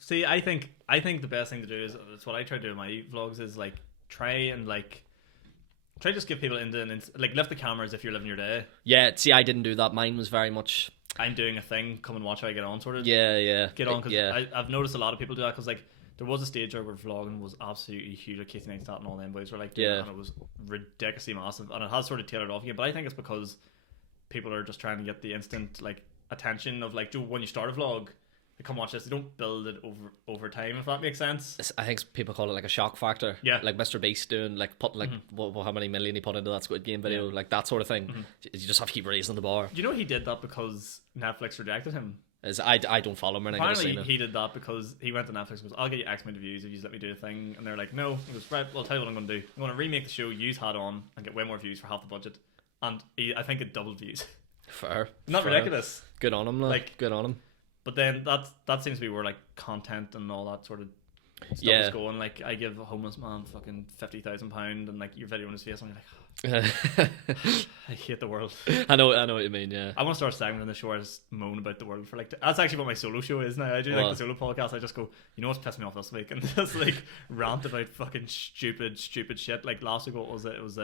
See, I think the best thing to do is, that's what I try to do in my vlogs, is like try to just give people like lift the camera as if you're living your day. Yeah. See, I didn't do that. Mine was very much, I'm doing a thing. Come and watch how I get on, sort of. Yeah. Get on, because I've noticed a lot of people do that, because like there was a stage where vlogging was absolutely huge. Like Casey Neistat and all them boys were like doing it, and it was ridiculously massive, and it has sort of tailored off again. But I think it's because people are just trying to get the instant like attention of like, when you start a vlog, they come watch this. They don't build it over time, if that makes sense. I think people call it like a shock factor. Yeah. Like Mr. Beast doing, like, putting like how many million he put into that Squid Game video, like that sort of thing. You just have to keep raising the bar. You know he did that because Netflix rejected him. I don't follow him, and apparently he did that because he went to Netflix and goes, I'll get you X amount of views if you just let me do a thing. And they're like, no. He goes, right, well, I'll tell you what I'm going to do. I'm going to remake the show, use Hat On, and get way more views for half the budget. And I think it doubled views. Fair. Not ridiculous. Good on him, like, good on him. But then that seems to be where like content and all that sort of stuff is going. Like, I give a homeless man fucking £50,000, and like your video on his face, and you're like, I hate the world. I know what you mean. Yeah, I want to start a segment in the show where I just moan about the world for like that's actually what my solo show is now. I do like the solo podcast. I just go, you know what's pissed me off this week, and just like rant about fucking stupid shit. Like last week, what was it? It was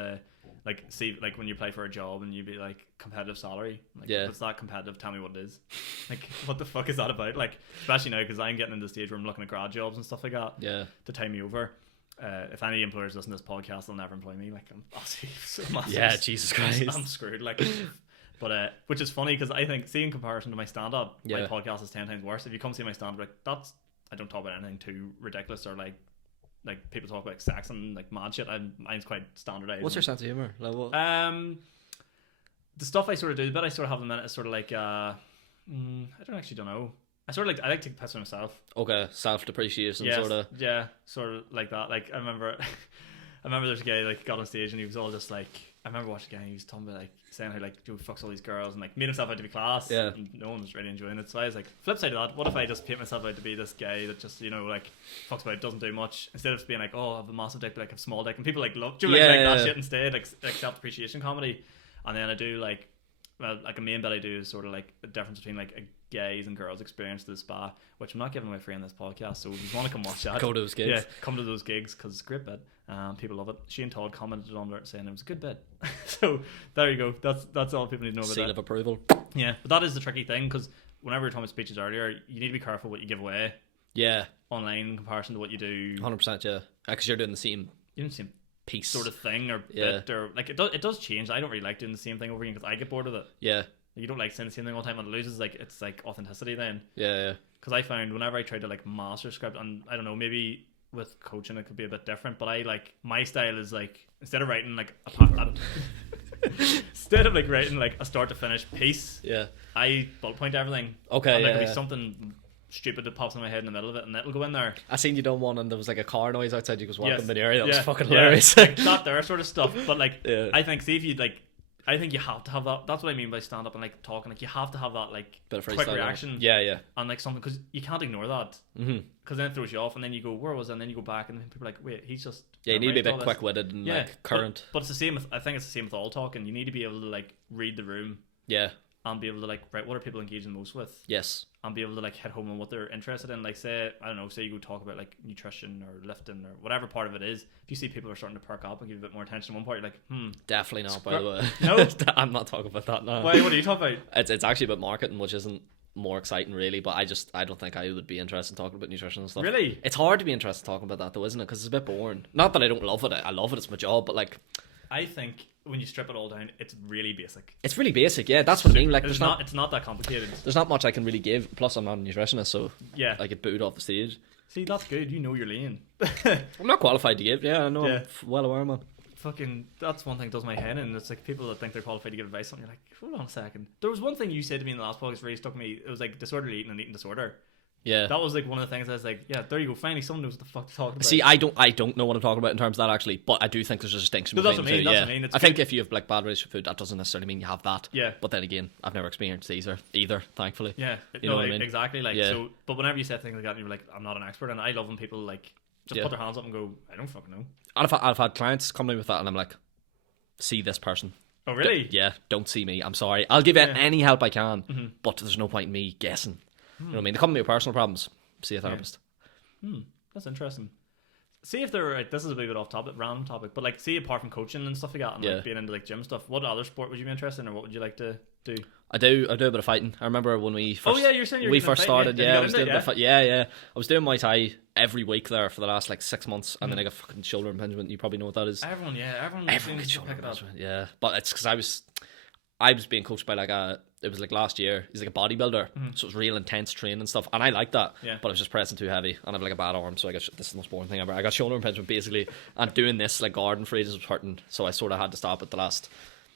like, see, like when you apply for a job and you'd be like, competitive salary. Like, if it's that competitive, tell me what it is. Like, what the fuck is that about? Like, especially now, because I'm getting into the stage where I'm looking at grad jobs and stuff like that. Yeah. To tie me over. If any employers listen to this podcast, they'll never employ me. Like, I'm obviously so massive. Yeah, Jesus Christ. I'm screwed. Like, but which is funny, because I think, see, in comparison to my stand-up, my podcast is 10 times worse. If you come see my stand-up, like, I don't talk about anything too ridiculous, or like people talk about sex and like mad shit. Mine's quite standardized. What's your sense of humor? Like, what? The stuff I sort of do, the bit I sort of have in a minute is sort of like I don't know. I like to take a piss on myself. Okay, self-depreciation, sort of. Yeah, sort of like that. Like I remember there's a guy like got on stage and he was all just like, I remember watching a guy and he was talking about like saying how like dude fucks all these girls and like made himself out to be class. Yeah. And no one was really enjoying it. So I was like, flip side of that, what if I just paint myself out to be this guy that just, you know, like fucks about, doesn't do much, instead of being like, oh, I have a massive dick, but like I have a small dick, and people like love that shit instead, like self-depreciation comedy. And then I do like, well, like a main bit I do is sort of like the difference between like a guys and girls experience at the spa, which I'm not giving away free on this podcast, so if you want to come watch that, go to those gigs. Yeah, come to those gigs, because it's a great bit. People love it. Shane Todd commented on it saying it was a good bit. So there you go. That's all people need to know about Seal that. of approval. Yeah, but that is the tricky thing, because whenever you're talking about speeches earlier, you need to be careful what you give away. Yeah. Online in comparison to what you do. 100%. Yeah, because you're doing the same. You don't seem piece sort of thing or bit, or like it does change. I don't really like doing the same thing over again because I get bored of it. Yeah, you don't like saying the same thing all the time, and it loses like it's like authenticity then. Yeah. Because I found whenever I tried to like master script, and I don't know, maybe with coaching it could be a bit different, but I like, my style is like, instead of writing like instead of like writing like a start to finish piece, I bullet point everything. Okay, and there could be something stupid that pops in my head in the middle of it, and it'll go in there. I seen you done one and there was like a car noise outside. You was walking in the area. That was fucking hilarious. Like that there sort of stuff. But like, I think, see, if you like, I think you have to have that. That's what I mean by stand up and like talking. Like you have to have that like Bit of quick freestyle, reaction. Yeah. And like something, because you can't ignore that. Because then it throws you off, and then you go, where was it? And then you go back, and then people are like, wait, he's just. Yeah, you need to be a bit quick witted and like current. But it's the same. I think it's the same with all talking. You need to be able to like read the room. Yeah. And be able to like, right, what are people engaging most with? Yes. And be able to like hit home on what they're interested in. Like say, I don't know, say you go talk about like nutrition or lifting or whatever part of it is. If you see people are starting to perk up and give a bit more attention at one part, you're like, Definitely not, by the way. No. I'm not talking about that now. Why? What are you talking about? It's actually about marketing, which isn't more exciting really, but I don't think I would be interested in talking about nutrition and stuff. Really? It's hard to be interested in talking about that though, isn't it? Because it's a bit boring. Not that I don't love it. I love it. It's my job, but like, I think when you strip it all down, it's really basic. It's really basic, yeah. That's what I mean. Like, it's not that complicated. There's not much I can really give. Plus, I'm not a nutritionist, so yeah, I get booed off the stage. See, that's good. You know your lane. I'm not qualified to give. Yeah, I know. Yeah. I'm well aware, man. Fucking, that's one thing that does my head in. It's like people that think they're qualified to give advice on. You're like, hold on a second. There was one thing you said to me in the last podcast really stuck me. It was like disorderly eating and eating disorder. Yeah, that was like one of the things I was like, yeah, there you go. Finally, someone knows what the fuck to talk about. See, I don't know what I'm talking about in terms of that actually, but I do think there's a distinction. No, that's what I mean. That's what I mean. I think if you have like bad relationship with food, that doesn't necessarily mean you have that. Yeah. But then again, I've never experienced either, thankfully. Yeah. You know what I mean? Exactly. Like so, but whenever you say things like that, and you're like, I'm not an expert, and I love when people like just put their hands up and go, I don't fucking know. And I've had clients come in with that, and I'm like, see this person. Oh really? Don't see me. I'm sorry. I'll give you any help I can, but there's no point in me guessing. You know what I mean? They come to me with personal problems. See a therapist. That's interesting. See if they're like, this is a bit off topic, random topic, but like, see apart from coaching and stuff like that, and like being into like gym stuff, what other sport would you be interested in, or what would you like to do? I do a bit of fighting. I remember when we first. You're saying we first started. I was doing I was doing Muay Thai every week there for the last like 6 months, and then I got fucking shoulder impingement. You probably know what that is. Everyone gets shoulder impingement. Yeah, but it's because I was being coached by it was like last year. He's like a bodybuilder, so it's real intense training and stuff, and I like that. Yeah. But I was just pressing too heavy, and I have like a bad arm, so I got this is the most boring thing ever. I got shoulder impingement basically, and doing this like garden phrases was hurting, so I sort of had to stop it the last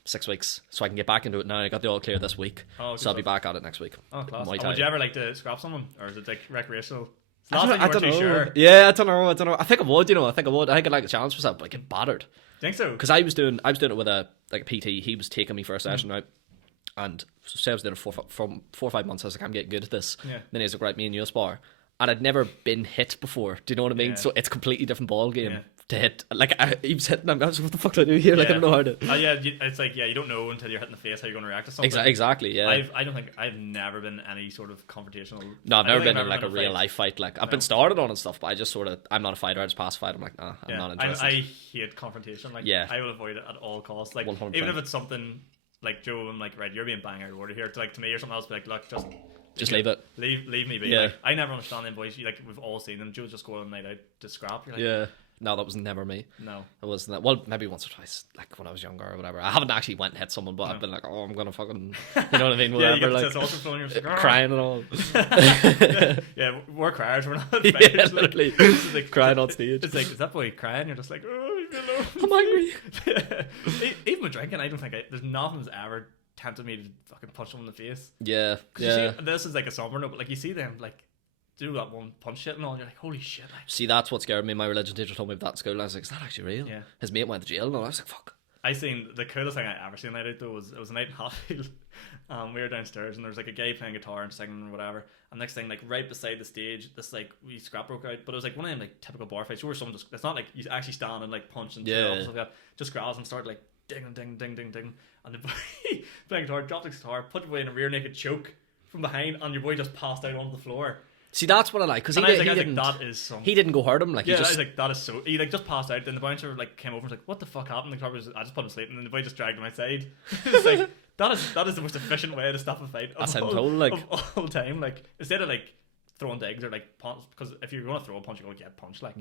6 weeks, so I can get back into it now. I got the all clear this week, so I'll be back at it next week. Oh, class. Would you ever like to scrap someone, or is it like recreational? I don't know. Sure. Yeah, I don't know. I think I would. I think I'd like to challenge myself, but I get battered. Think so? Because I was doing it with a PT. He was taking me for a session out. And so I was doing it for 4 or 5 months. I was like, I'm getting good at this. Yeah. Then he's like, right, me and you spar. And I'd never been hit before. Do you know what I mean? Yeah. So it's a completely different ball game to hit. Like, he was hitting. I'm like, what the fuck do I do here? Like, I don't know how to. It's like, you don't know until you're hit in the face how you're going to react to something. Exactly, yeah. I don't think I've never been any sort of confrontational. No, I've never been in like a real life fight. Like, I've been started on and stuff, but I just sort of, I'm not a fighter. I just pacified. I'm like, nah, I'm not interested. I hate confrontation. Like, I will avoid it at all costs. Like, 100%. Even if it's something. Like Joe, I'm like, right, you're being bang out of order here. To like to me or something else, be like, look, just leave it. Leave me be. Yeah. Like, I never understand them boys. Like we've all seen them. Joe's just going on a night out to scrap. You're like, yeah. No, that was never me. No, it wasn't that. Well, maybe once or twice, like when I was younger or whatever. I haven't actually went and hit someone, but I've been like, oh, I'm gonna fucking, you know what I mean? Whatever, you get like also flowing, you're like, crying and all. Yeah, we're criers. We're not. Yeah, literally like, crying on stage. It's like, is that boy crying? You're just like, oh, leave me alone. I'm angry. Even with drinking, I don't think there's nothing that's ever tempted me to fucking punch someone in the face. Yeah. See, this is like a somber note, but like you see them like do that one punch shit and all, and you're like, holy shit. Like, see, that's what scared me. My religion teacher told me about that in school, and I was like, is that actually real? Yeah. His mate went to jail, and I was like, fuck. I seen the coolest thing I ever seen night out though was it was a night in Hatfield. We were downstairs and there was like a guy playing guitar and singing or whatever. And next thing, like right beside the stage, this like we scrap broke out, but it was like one of them like typical bar fights where someone just, it's not like you actually stand and like punch and stuff like that. Just grabs and start like ding ding ding ding ding, and the boy playing guitar dropped his guitar, put the boy in a rear naked choke from behind, and your boy just passed out onto the floor. See, that's what I like, because he didn't go hurt him. Like, I was like, that is so. He like just passed out. Then the bouncer like came over and was like, "What the fuck happened?" The guitar was, I just put him to sleep, and then the boy just dragged him outside. It's like that is the most efficient way to stop a fight. That's him told, like of all time. Like instead of like throwing digs or like punch, because if you're gonna throw a punch, you go get punched. Like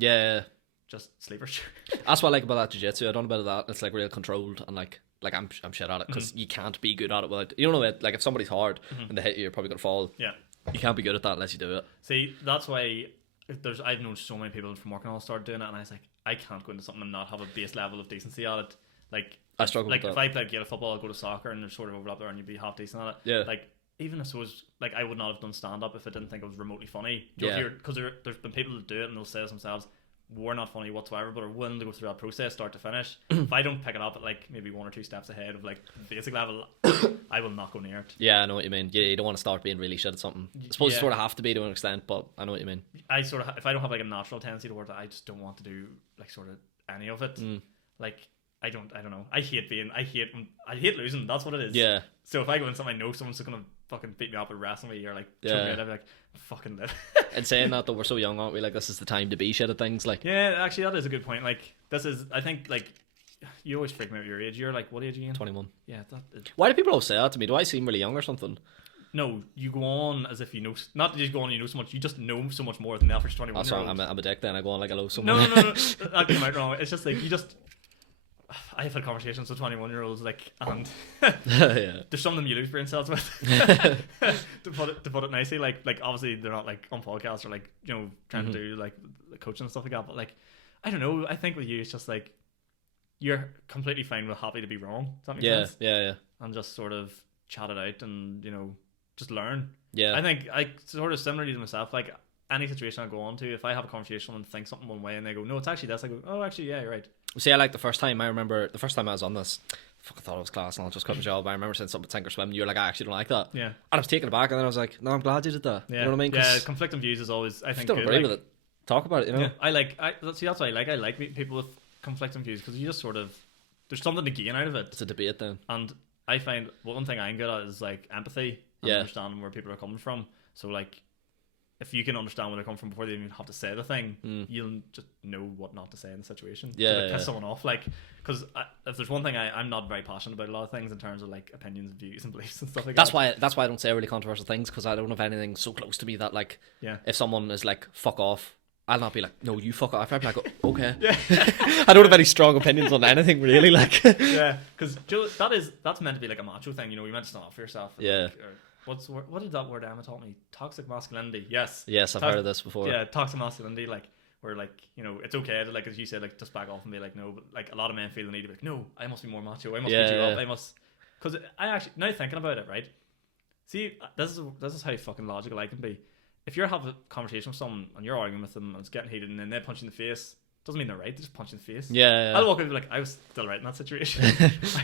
just sleepers. That's what I like about that jiu-jitsu. I don't know about that. It's like real controlled and like I'm shit at it because you can't be good at it without, you don't know, like if somebody's hard and they hit you, you're probably gonna fall. Yeah. You can't be good at that unless you do it. See, that's why I've known so many people from working all start doing it, and I was like, I can't go into something and not have a base level of decency at it. Like I struggle like with if that. I played Gaelic football, I'd go to soccer and there's sort of overlap there and you'd be half decent at it. Yeah. Like even I suppose like I would not have done stand up if I didn't think it was remotely funny. Yeah. Because there's been people that do it and they'll say to themselves, were not funny whatsoever, but are willing to go through that process, start to finish. If I don't pick it up at like maybe 1 or 2 steps ahead of like basic level, I will not go near it. Yeah, I know what you mean. You don't want to start being really shit at something. I suppose you Yeah. sort of have to be to an extent, but I know what you mean. I sort of, if I don't have like a natural tendency towards it, I just don't want to do like sort of any of it. Like I don't know. I hate losing. That's what it is. Yeah. So if I go in something I know someone's just gonna fucking beat me up or wrestle me or like choke me out, I'd be like, fucking live. And saying that, though, we're so young, aren't we? Like, this is the time to be shit at things. Like, Yeah, actually, that is a good point. Like, this is, I think, like, you always freak me out your age. You're like, what age are you in? 21. Yeah, that is... Why do people always say that to me? Do I seem really young or something? No, you go on as if you know, not that you go on you know so much, you just know so much more than the average 21 That's year wrong. old. I'm a dick then. I go on like I know someone. No, that came out wrong. It's just like, you just... I've had conversations with 21-year-olds, like, and Yeah. there's some of them you lose brain cells with. to put it nicely, like obviously they're not like on podcasts or like, you know, trying to do like coaching and stuff like that. But like, I don't know. I think with you, it's just like you're completely fine with happy to be wrong. Does that make sense? Yeah. And just sort of chat it out and, you know, just learn. Yeah. I think I sort of similarly to myself, like any situation I go on to, if I have a conversation and think something one way and they go, no, it's actually this, I go, oh, actually, yeah, you're right. See, I like the first time. I remember the first time I was on this. Fuck, I thought it was class and I'll just cut my job. I remember saying something with Sink or Swim. You were like, I actually don't like that. Yeah. And I was taken aback, and then I was like, no, I'm glad you did that. Yeah. You know what I mean? Yeah, conflicting views is always, I think, don't good. agree Like, with it. Talk about it, you know? yeah, see, that's what I like. I like people with conflicting views because you just sort of, there's something to gain out of it. It's a debate then. And I find one thing I'm good at is like empathy and understanding where people are coming from. So like, if you can understand where they're coming from before they even have to say the thing, you'll just know what not to say in the situation. To piss someone off, like, because if there's one thing I'm not very passionate about a lot of things in terms of like opinions, views, and beliefs and stuff like That's that. why I don't say really controversial things, because I don't have anything so close to me that like, if someone is like fuck off, I'll not be like, no, you fuck off. I'll be like, okay. I don't have any strong opinions on anything really. Like, yeah, because that's meant to be like a macho thing. You know, you meant to stand up for yourself. Yeah. What did that word Emma taught me? Toxic masculinity. Yes, I've heard of this before. Yeah, toxic masculinity, like where like, you know, it's okay to, like as you said, like just back off and be like no, but like a lot of men feel the need to be like, no, I must be more macho. I must beat you up. I must, because I actually, now thinking about it, right? See, this is how fucking logical I can be. If you're having a conversation with someone and you're arguing with them and it's getting heated and then they punch you in the face, doesn't mean they're right. They just punch you in the face. Yeah. I'll walk over and be like, I was still right in that situation.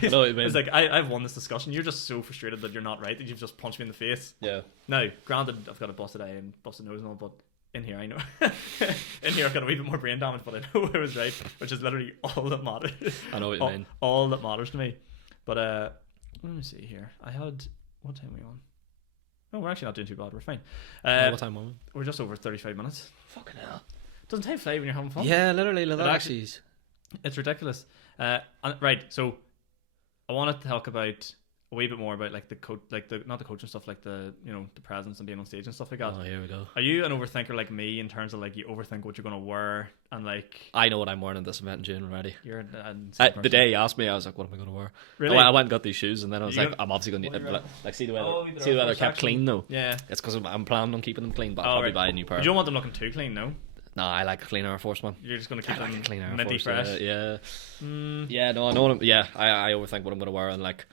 I know what you mean. It's like I've won this discussion. You're just so frustrated that you're not right that you've just punched me in the face. Yeah. Now, granted, I've got a busted eye and busted nose and all, but in here I know. In here I've got a wee bit more brain damage, but I know I was right, which is literally all that matters. I know what you mean. All that matters to me. But let me see here. I had, what time are we on? No, we're actually not doing too bad. We're fine. What time are we? We're just over 35 minutes. Fucking hell. Doesn't time fly when you're having fun? Yeah, literally. That actually- actually. It's ridiculous. Right, so I wanted to talk about a wee bit more about like not the coaching stuff, like the, you know, the presence and being on stage and stuff like that. Oh, here we go. Are you an overthinker like me in terms of like you overthink what you're gonna wear and like I know what I'm wearing at this event in June already. you're The day he asked me, I was like, what am I going to wear? Really? I went and got these shoes, and then I was You like, gonna- I'm obviously going What are to you wearing? like see the Oh, weather. they're See the all weather kept section. clean though. Yeah. It's because I'm planning on keeping them clean, but Oh, I'll probably right. buy a new pair. You don't want them looking too clean, no? Nah, I like a clean Air Force, man. You're just gonna keep I like them a clean Air minty Force. fresh. Yeah. Yeah, no, I know. I overthink what I'm going to wear and like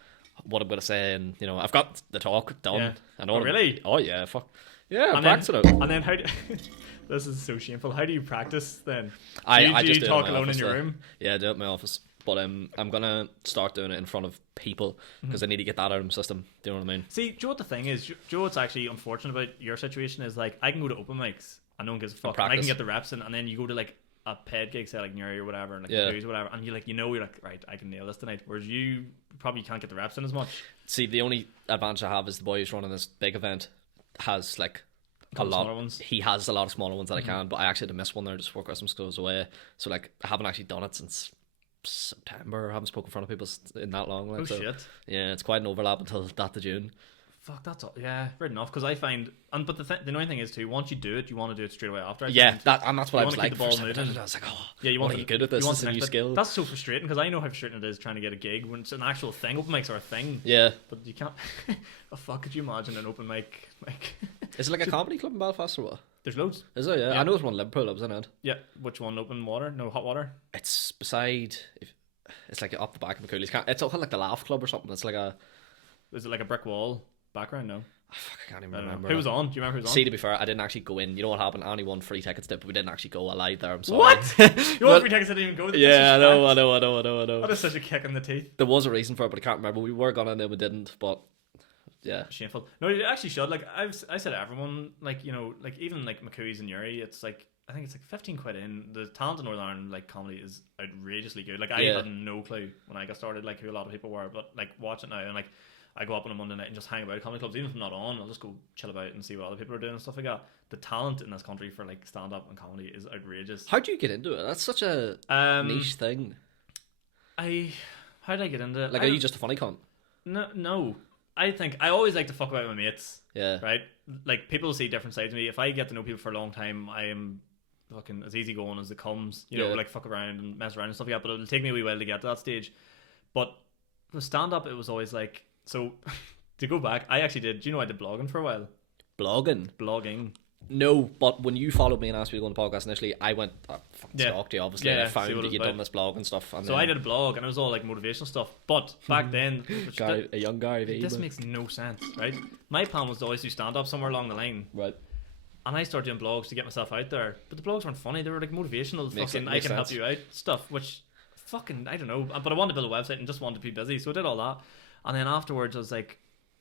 what I'm going to say, and you know, I've got the talk done. Yeah. I know. Oh, really? Oh yeah, fuck. Yeah, And practice it out. And then how do this is so shameful. How do you practice then? I do just you do it talk in my alone in office, your though. room? Yeah, I do it in my office. But I'm gonna start doing it in front of people because I need to get that out of my system. Do you know what I mean? See, do you know what the thing is? Do you know what's actually unfortunate about your situation is like I can go to open mics and no one gives a fuck. And I can practice. get the reps in, and then you go to like a paid gig, say like Newry or whatever, and like Yeah. Blues or whatever, and you're like, you're like, right, I can nail this tonight. Whereas you probably can't get the reps in as much. See, the only advantage I have is the boy who's running this big event has like a Couple lot. smaller ones. He has a lot of smaller ones that I can, but I actually had to miss one there just before Christmas goes away. So like I haven't actually done it since September. I haven't spoken in front of people in that long. Like, Oh so, shit. yeah, it's quite an overlap until that to June. Fuck, that's all. Yeah, fair enough. Because I find, but the annoying thing is too, once you do it, you want to do it straight away after. I Yeah, find. that's what You I was wanna like. keep the ball First time I did moving. it, I was like, oh, Yeah, you want want to get good at this. you want This is the a new next bit. skill. That's so frustrating because I know how frustrating it is trying to get a gig when it's an actual thing. Open mics are a thing. Yeah. But you can't. Oh fuck! Could you imagine an open mic? Like, Is it like a comedy club in Belfast or what? there's loads. Is it? Yeah. Yeah. I know there's one in Liverpool. I was in it. Yeah. Which one? Open water? No, hot water. It's beside. It's like up the back of the coolies. It's all like the Laugh Club or something. It's like a. Is it like a brick wall? background? No. I can't even I don't know. remember. Who was on? Do you remember who was on? See, to be fair, I didn't actually go in. You know what happened? I only won free tickets to it, but we didn't actually go. I lied there. I'm sorry. What? You want free tickets? I didn't even go. Yeah, I know. That is such a kick in the teeth. There was a reason for it, but I can't remember. We were gonna and then we didn't. But yeah, Shameful. No, you actually should. Like I said to everyone, like, you know, like even like McCooey's and Yuri, it's like I think it's like 15 quid in. The talent in Northern Ireland like comedy is outrageously good. Like I had no clue when I got started like who a lot of people were, but like watch it now and like I go up on a Monday night and just hang about comedy clubs. Even if I'm not on, I'll just go chill about and see what other people are doing and stuff like that. The talent in this country for like stand up and comedy is outrageous. how do you get into it? That's such a niche thing. How did I get into it? Like, are you just a funny cunt? No. I think I always like to fuck about with my mates. Yeah. Right? Like people see different sides of me. If I get to know people for a long time, I am fucking as easy going as it comes. You know, like fuck around and mess around and stuff like that. But it'll take me a wee while to get to that stage. But with stand up, it was always like so. To go back, I actually did. Do you know I did blogging for a while? Blogging. No, but when you followed me and asked me to go on the podcast initially, I went stalked you. Obviously, I found that you'd done this blog and stuff. And so I did a blog, and it was all like motivational stuff. But back then, a young guy, this makes no sense, right? My plan was to always do stand up somewhere along the line, right? And I started doing blogs to get myself out there. But the blogs weren't funny; they were like motivational, fucking I can help you out stuff, which fucking I don't know. But I wanted to build a website and just wanted to be busy, so I did all that. And then afterwards, I was like,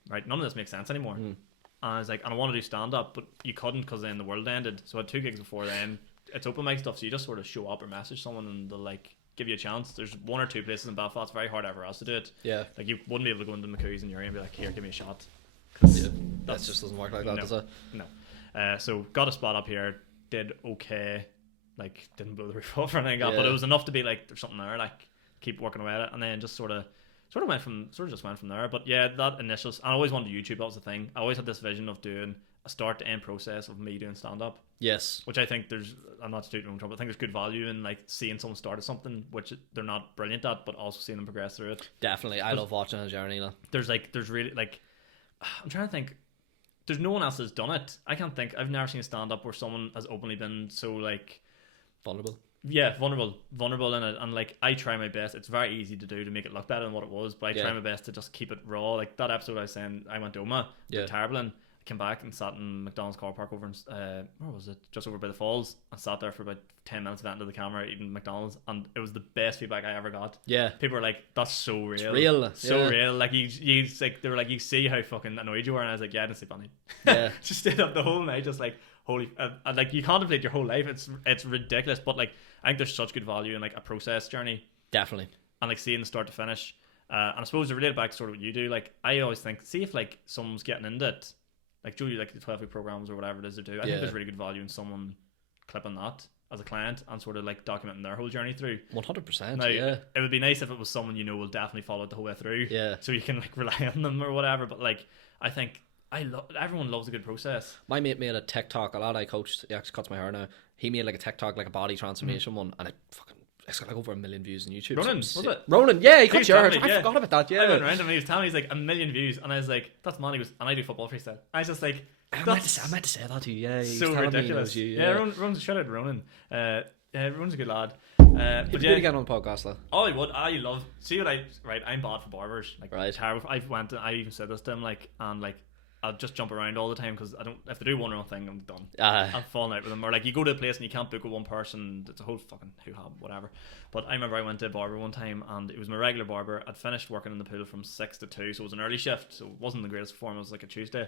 right, none of this makes sense anymore. And I was like, and I want to do stand up, but you couldn't because then the world ended. So I had 2 gigs before then. It's open mic stuff, so you just sort of show up or message someone and they'll like give you a chance. There's 1 or 2 places in Belfast. It's very hard ever else to do it. Yeah. Like you wouldn't be able to go into McCooey's in your area and be like, here, give me a shot. That just doesn't work like that, does it? No. So got a spot up here, did okay. Like didn't blow the roof off or anything, but it was enough to be like, there's something there. Like keep working away at it, and then just sort of went from there. But yeah, that initial, I always wanted YouTube. That was the thing. I always had this vision of doing a start to end process of me doing stand up. Yes, which I think I'm not tooting my own trumpet, I think there's good value in like seeing someone start at something which they're not brilliant at, but also seeing them progress through it. Definitely, I love watching a journey. There's really like, I'm trying to think. There's no one else that's done it. I can't think. I've never seen a stand up where someone has openly been so like vulnerable. Yeah, vulnerable in it, and like I try my best. It's very easy to do to make it look better than what it was, but I try my best to just keep it raw. Like that episode I was saying, I went to Oma, terrible, and I came back and sat in McDonald's car park over in where was it? Just over by the falls. I sat there for about 10 minutes, venting to the camera, eating McDonald's, and it was the best feedback I ever got. Yeah, people were like, "That's so real, it's real, so real." Like you like they were like, "You see how fucking annoyed you were," and I was like, "Yeah, I didn't sleep on it." Yeah, just stayed up the whole night, just like holy, and like you contemplate your whole life. It's ridiculous, but like I think there's such good value in like a process journey. Definitely. And like seeing the start to finish. And I suppose to relate back to sort of what you do, like I always think, see if like someone's getting into it, like Julie, like the 12-week programs or whatever it is they do. I think there's really good value in someone clipping that as a client and sort of like documenting their whole journey through. 100%. Now, it would be nice if it was someone you know will definitely follow it the whole way through. Yeah. So you can like rely on them or whatever. But like I think everyone loves a good process. My mate made a TikTok. A lad I coached, he actually cuts my hair now. He made like a TikTok, like a body transformation one, and it's got like over 1 million views on YouTube. Ronan, was it? Ronan, yeah, he cuts your hair. I forgot about that. Yeah, I went around and he was telling me he's like 1 million views, and I was like, "That's man." He goes, and I do football freestyle. I was just like, I meant to say that to you. Yeah, so ridiculous. Ronan's shout out to Ronan. Ronan's a good lad. But yeah, again on the podcast though. Oh, I would. I love. See what I'm bad for barbers. Like, right. Terrible. I even said this to him, like, and like, I'll just jump around all the time because I don't. If they do one wrong thing, I'm done. I'm falling out with them. Or like, you go to a place and you can't book with one person. It's a whole fucking hoo-ha, whatever. But I remember I went to a barber one time and it was my regular barber. I'd finished working in the pool from 6 to 2, so it was an early shift. So it wasn't the greatest form. It was like a Tuesday.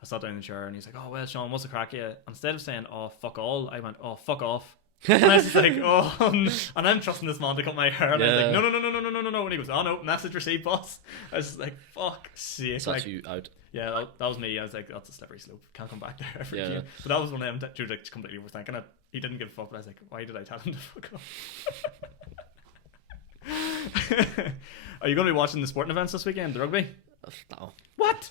I sat down in the chair and he's like, "Oh well, Sean, what's the crack here?" Instead of saying, "Oh fuck all," I went, "Oh fuck off." And I was just like, "Oh," and I'm trusting this man to cut my hair. And I was like, "No." And he goes, "Oh no, message received, boss." I was just like, "Fuck sake." So that's you out. Yeah, that was me. I was like, that's a slippery slope. Can't come back there ever again. But that was one of them that like completely overthinking it. He didn't give a fuck, but I was like, why did I tell him to fuck off? Are you going to be watching the sporting events this weekend, the rugby? No. What?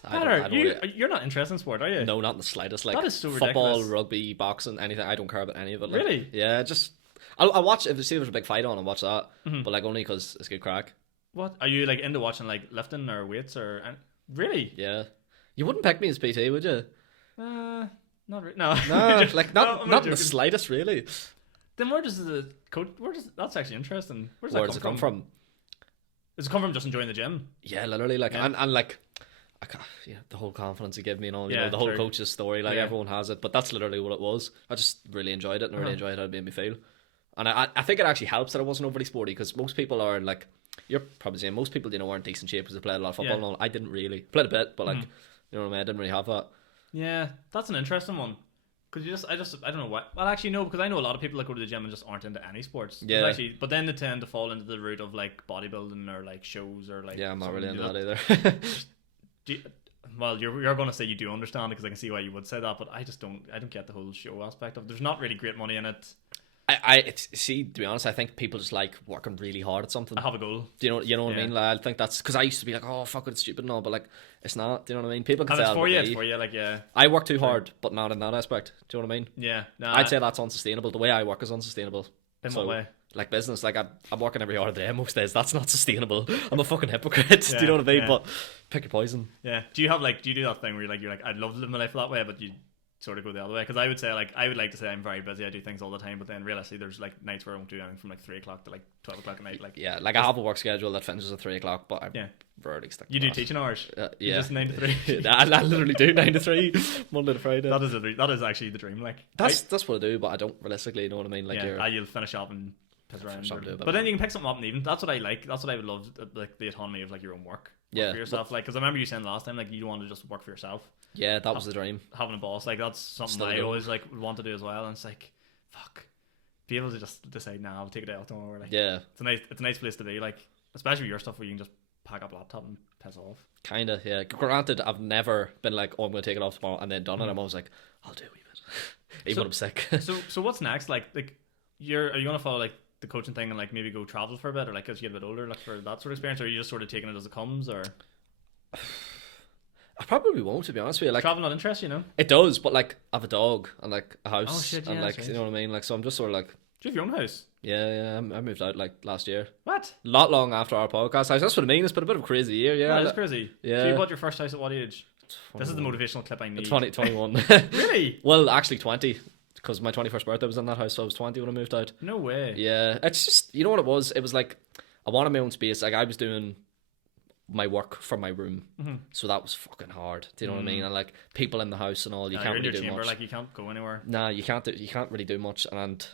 You're not interested in sport, are you? No, not in the slightest. Like, that is so ridiculous. Football, rugby, boxing, anything. I don't care about any of it. Like, really? Yeah, just I'll watch if there's a big fight on. I'll watch that, but like only because it's good crack. What are you like into watching, like lifting or weights or really? Yeah. You wouldn't pick me as PT, would you? Not really. No, like not in the slightest, really. Then where does the coach? That's actually interesting. Where does it come from? Does it come from just enjoying the gym? Yeah, literally. Like and like, the whole confidence he gave me and all, Yeah, the whole true. coach's story, like everyone has it, but that's literally what it was. I just really enjoyed it, and I really enjoyed how it made me feel. And I think it actually helps that I wasn't overly sporty, because most people are like, you're probably saying most people, are in decent shape because they played a lot of football and all. I didn't really. Played a bit, but like, you know what I mean? I didn't really have that. Yeah, that's an interesting one. Because I don't know what. Well, actually, no, because I know a lot of people that go to the gym and just aren't into any sports. Yeah. Actually, but then they tend to fall into the route of like bodybuilding or like shows or like. Yeah, I'm not really into something that either. Well, you're going to say you do understand, because I can see why you would say that, but I just don't. I don't get the whole show aspect of it. There's not really great money in it. See, to be honest, I think people just like working really hard at something. I have a goal. Do you know what I mean? Like, I think that's because I used to be like, oh fuck it, it's stupid and all, but like it's not. Do you know what I mean? People can And say it's for you, like I work too hard, but not in that aspect. Do you know what I mean? Yeah. No, I'd say that's unsustainable. The way I work is unsustainable. In what way? Like business, like I'm working every hour of the day most days. That's not sustainable. I'm a fucking hypocrite. Do you know what I mean? Yeah. But pick your poison. Yeah. Do you do that thing where you're like I'd love to live my life that way, but you sort of go the other way? Because I would say I would like to say I'm very busy, I do things all the time, but then realistically there's like nights where I won't do anything from like 3 o'clock to like 12 o'clock at night. Like Yeah, like I have a work schedule that finishes at 3 o'clock, but I rarely stick to you do that. teaching hours. Yeah, You just 9 to 3. I literally do 9 to 3 Monday to Friday. That is actually the dream. Like That's what I do, but I don't realistically, you know what I mean? Like you'll finish up and piss around. something to do about But then that. you can pick something up in the evening. That's what I like. That's what I would love, like the autonomy of like your own work. Yeah, For yourself, like, because I remember you saying last time, like, you want to just work for yourself. Yeah, that was the dream. Having a boss, like, that's something Still that I do. always like would want to do as well. And it's like, fuck, be able to just decide, nah, I'll take a day off tomorrow. Like, Yeah, it's a nice place to be. Like, especially with your stuff where you can just pack up a laptop and piss off. kind of. Yeah, granted, I've never been like, oh, I'm going to take it off tomorrow and then done it. I'm always like, I'll do a wee bit, even when I'm sick. So what's next? Like, are you gonna follow like the coaching thing and like maybe go travel for a bit, or like as you get a bit older, like for that sort of experience, or are you just sort of taking it as it comes, or I probably won't, to be honest with you. Like, travel not interest you? it does, but like I have a dog and like a house Oh, shit, and yeah, like that's you know what I mean. Like, so I'm just sort of like, do you have your own house? yeah. I moved out like last year, What? not long after our podcast. That's what I mean. It's been a bit of a crazy year. Yeah, That is crazy. Yeah. So you bought your first house at what age? This is the motivational clip I need. 21. Really? Well, actually 20, because my 21st birthday was in that house, so I was 20 when I moved out. No way. Yeah, it's just, you know what it was? It was like, I wanted my own space. Like, I was doing my work from my room, so that was fucking hard. Do you know what I mean? And like, people in the house and all, you Nah, can't you're in really your do chamber, much. like you can't go anywhere. Nah, you can't really do much, and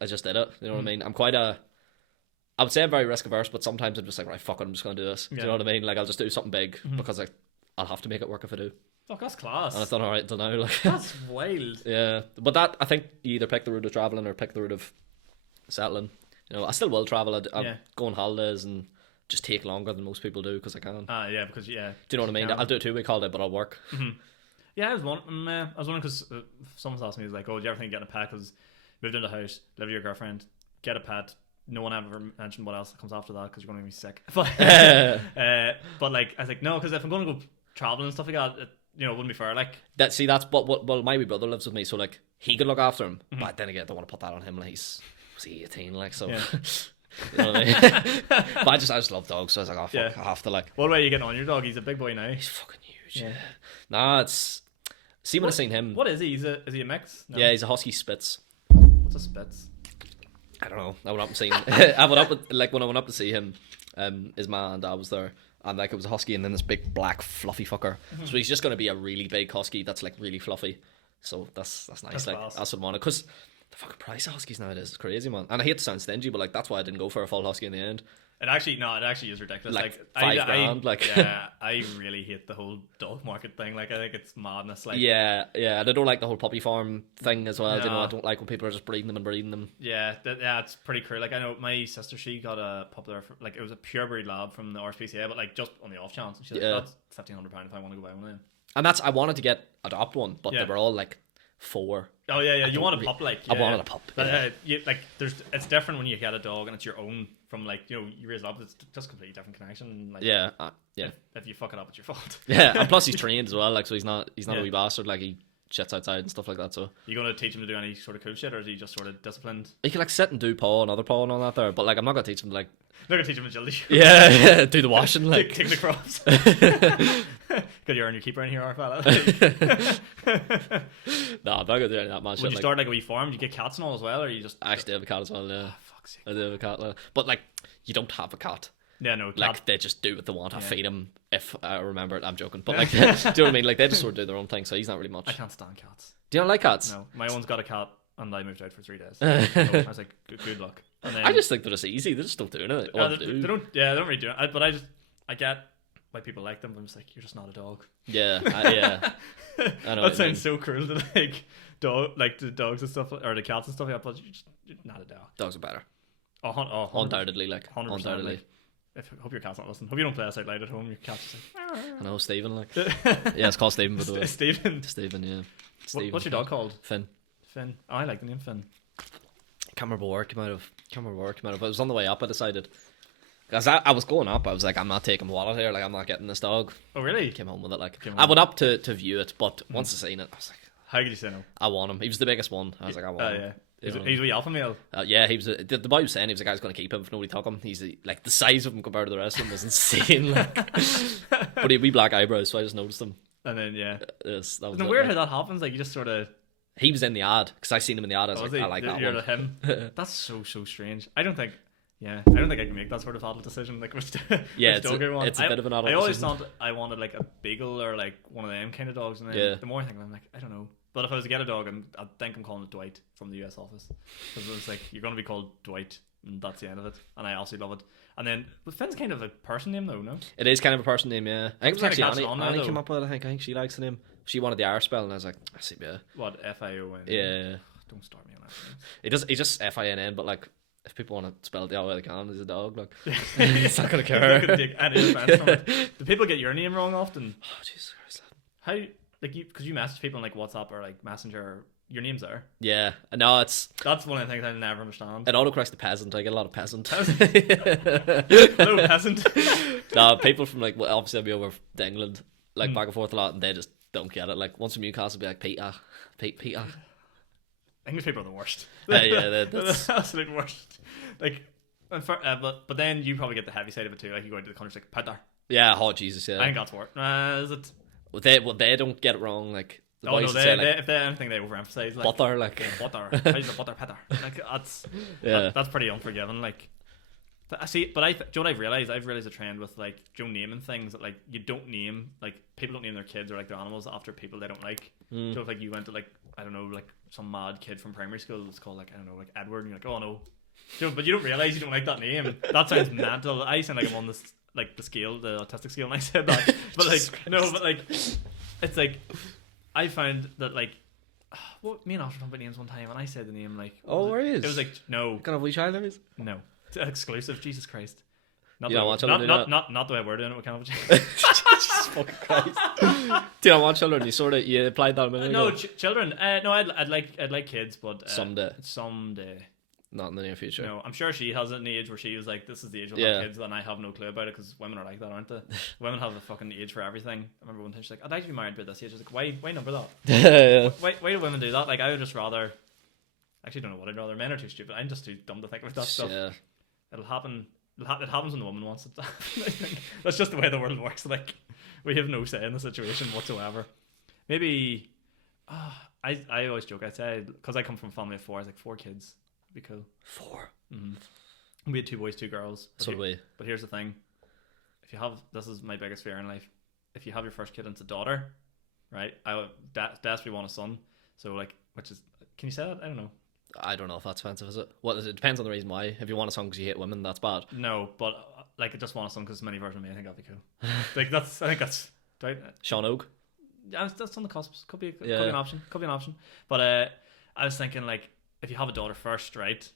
I just did it. You know what I mean? I would say I'm very risk averse, but sometimes I'm just like, right, fuck it, I'm just gonna do this. Do you know what I mean? Like, I'll just do something big because like, I'll have to make it work if I do. Fuck, that's class. And I've done alright until now. Like, That's wild. yeah, but that, I think you either pick the route of traveling or pick the route of settling. You know, I still will travel. I go on holidays and just take longer than most people do because I can. Yeah, because Do you know what I mean? I'll do a 2-week holiday, but I'll work. Yeah, I was wondering because someone's asked me, like, oh, do you ever think of getting a pet? Because moved into a house, live with your girlfriend, get a pet. No one ever mentioned what else comes after that because you're going to be sick. But like, I was like, no, because if I'm going to go traveling and stuff like that, it wouldn't be fair. Like That's well, my wee brother lives with me, so like he could look after him. But then again, I don't want to put that on him. Like, was he 18? Like, so. Yeah. You know what I mean? But I just love dogs, so I was like, oh fuck, I have to like. What way are you getting on your dog? He's a big boy now. He's fucking huge. Yeah. Nah, it's. See, when I seen him. What is he? Is he a mix? No. Yeah, he's a husky Spitz. What's a Spitz? I don't know. I went up and seen. I went up like when I went up to see him. His ma and dad was there, and like it was a husky, and then this big black fluffy fucker. So he's just gonna be a really big husky that's like really fluffy. So that's nice. That's like class. that's what I wanted, because the fucking price of huskies nowadays is crazy, man. And I hate to sound stingy, but like that's why I didn't go for a full husky in the end. It actually is ridiculous. Like $5,000, like. Yeah, I really hate the whole dog market thing. Like, I think it's madness. Like, Yeah, and I don't like the whole puppy farm thing as well. No. You know, I don't like when people are just breeding them and breeding them. yeah, it's pretty cruel. Like, I know my sister, she got a pup there, like it was a pure breed lab from the RSPCA, but like just on the off chance, and she's like, that's £1,500 if I want to go buy one of them. And that's, I wanted to adopt one, but they were all like 4. Oh yeah, you want a pup, like I wanted a pup. But it's different when you get a dog and it's your own. From like, you raise it up, it's just a completely different connection. Like, Yeah. If you fuck it up, it's your fault. Yeah, and plus he's trained as well, like, so he's not a wee bastard, like he shits outside and stuff like that. So You gonna teach him to do any sort of cool shit, or is he just sort of disciplined? he can like sit and do paw and other paw and all that there, but like I'm not gonna teach him to like They're gonna teach him agility. yeah do the washing, like Kick the crops. Good, you're on your keeper in here, our fella. no, I'm not gonna do any of that man shit. Would you like, start like a wee farm? Do you get cats and all as well, or you just? I actually have a cat as well. Yeah, Fuck's sake. I do have a cat, but like you don't have a cat Yeah, no, like they just do what they want. I Yeah. feed him if I remember it. I'm joking, but like, do you know what I mean? Like they just sort of do their own thing. So he's not really much. I can't stand cats. Do you not like cats? No, my one's got a cat, and I moved out for 3 days. So I was like, good luck. And then, I just think they're just easy. They just don't do it. they don't. Yeah, they don't really do it. But I get why people like them. But I'm just like, you're just not a dog. Yeah, I know. That sounds so cruel to like the dogs and stuff, or the cats and stuff like that. But you're not a dog. Dogs are better. Undoubtedly, like 100%. undoubtedly. Like, hope your cat's not listening. Hope you don't play this out loud at home. Your cat's just like. I know Stephen. Like, yeah, it's called Stephen. By the way, Stephen. Yeah. Stephen. What's your dog called? Finn. Finn. Oh, I like the name Finn. Can't remember where it came out of. But it was on the way up. I decided. Because I was going up, I was like, I'm not taking my wallet here. Like, I'm not getting this dog. Oh, really? Came home with it. Like, I went up to view it, but once I seen it, I was like, how could you say no? I want him. He was the biggest one. I was like, I want him. Yeah. He's a wee alpha male. Yeah, he was. The boy was saying he was the guy who's going to keep him if nobody took him. He's like the size of him compared to the rest of them was insane. Like, but he had wee black eyebrows, so I just noticed him. And then That was weird how that happens. Like you just sort of. He was in the ad because I seen him in the ad. I was like, I like that you're one. Him. That's so strange. I don't think I can make that sort of adult decision. Like which it's dog I want. It's a bit of an adult. I always decision. thought I wanted like a beagle or like one of them kind of dogs, and then the more I think of it, I'm like, I don't know. But if I was to get a dog, I think I'm calling it Dwight from the US office, because it's like you're going to be called Dwight, and that's the end of it. And I absolutely love it. And then, but Finn's kind of a person name though, no? It is kind of a person name, yeah. I think it was actually Annie came though. up with it. I think she likes the name. She wanted the R spell, and I was like, I see, yeah. What FION? Yeah. Don't start me on that. He just FINN, but like if people want to spell it the way they can, he's a dog. Like it's not gonna care. Not gonna take any offense from it. Do people get your name wrong often? Oh Jesus Christ! How like because you message people on like WhatsApp or like Messenger, or your name's there. Yeah, no, that's one of the things I never understand. It autocorrects to peasant. I get a lot of peasant. Hello, peasant. No, people from like obviously I'll be over to England like back and forth a lot, and they just don't get it. Like once from Newcastle, be like Peter. English people are the worst. Yeah, that's the absolute worst. Like, but then you probably get the heavy side of it too. Like you go into the country like Peadar. Yeah, oh Jesus, yeah. I think that's worse. Is it? They don't get it wrong. Like the boys say, like, if they anything they overemphasize like butter, like butter. How's the butter Peadar? Like that's pretty unforgiving. Like. I see, but do you know what I've realized? I've realized a trend with like naming things that like you don't name, like people don't name their kids or like their animals after people they don't like. So if like you went to like I don't know like some mad kid from primary school that's called like I don't know like Edward, and you're like oh no, but you don't realize you don't like that name. That sounds mental. I sound like I'm on this like the autistic scale, and I said that, but like no, but like it's like I found that like. Well, me and Oscar talked about names one time, and I said the name like where is it was like no, kind of wee child there is no. Exclusive, Jesus Christ! Not you the don't want children not the way we're doing it. What kind of Jesus fucking Christ! Do you not want children? You applied that a minute ago. ago. Children. No, I'd like kids, but someday. Not in the near future. No, I'm sure she has an age where she was like, "This is the age of my kids," and I have no clue about it because women are like that, aren't they? Women have a fucking age for everything. I remember one time she's like, "I'd like to be married by this age." I was like, "Why number that? Yeah. Why do women do that? Like, I would just rather." Actually, don't know what I'd rather. Men are too stupid. I'm just too dumb to think about that stuff. Yeah. It'll happen. It happens when the woman wants it to happen. I think that's just the way the world works. Like we have no say in the situation whatsoever. Maybe I always joke. I say because I come from a family of 4. I was like 4 kids would be cool. 4. We had 2 boys, 2 girls. So do we. But here's the thing: if you have this is my biggest fear in life. If you have your first kid and it's a daughter, right? I would desperately want a son. So like, which is can you say that? I don't know. I don't know if that's offensive, is it? Well, it depends on the reason why. If you want a son because you hate women, that's bad. No, but like I just want a son because many versions of me. I think that'd be cool. Like I think that's right. Sean Oak. Yeah, that's on the cusp. Could be an option. Could be an option. But I was thinking like if you have a daughter first, right?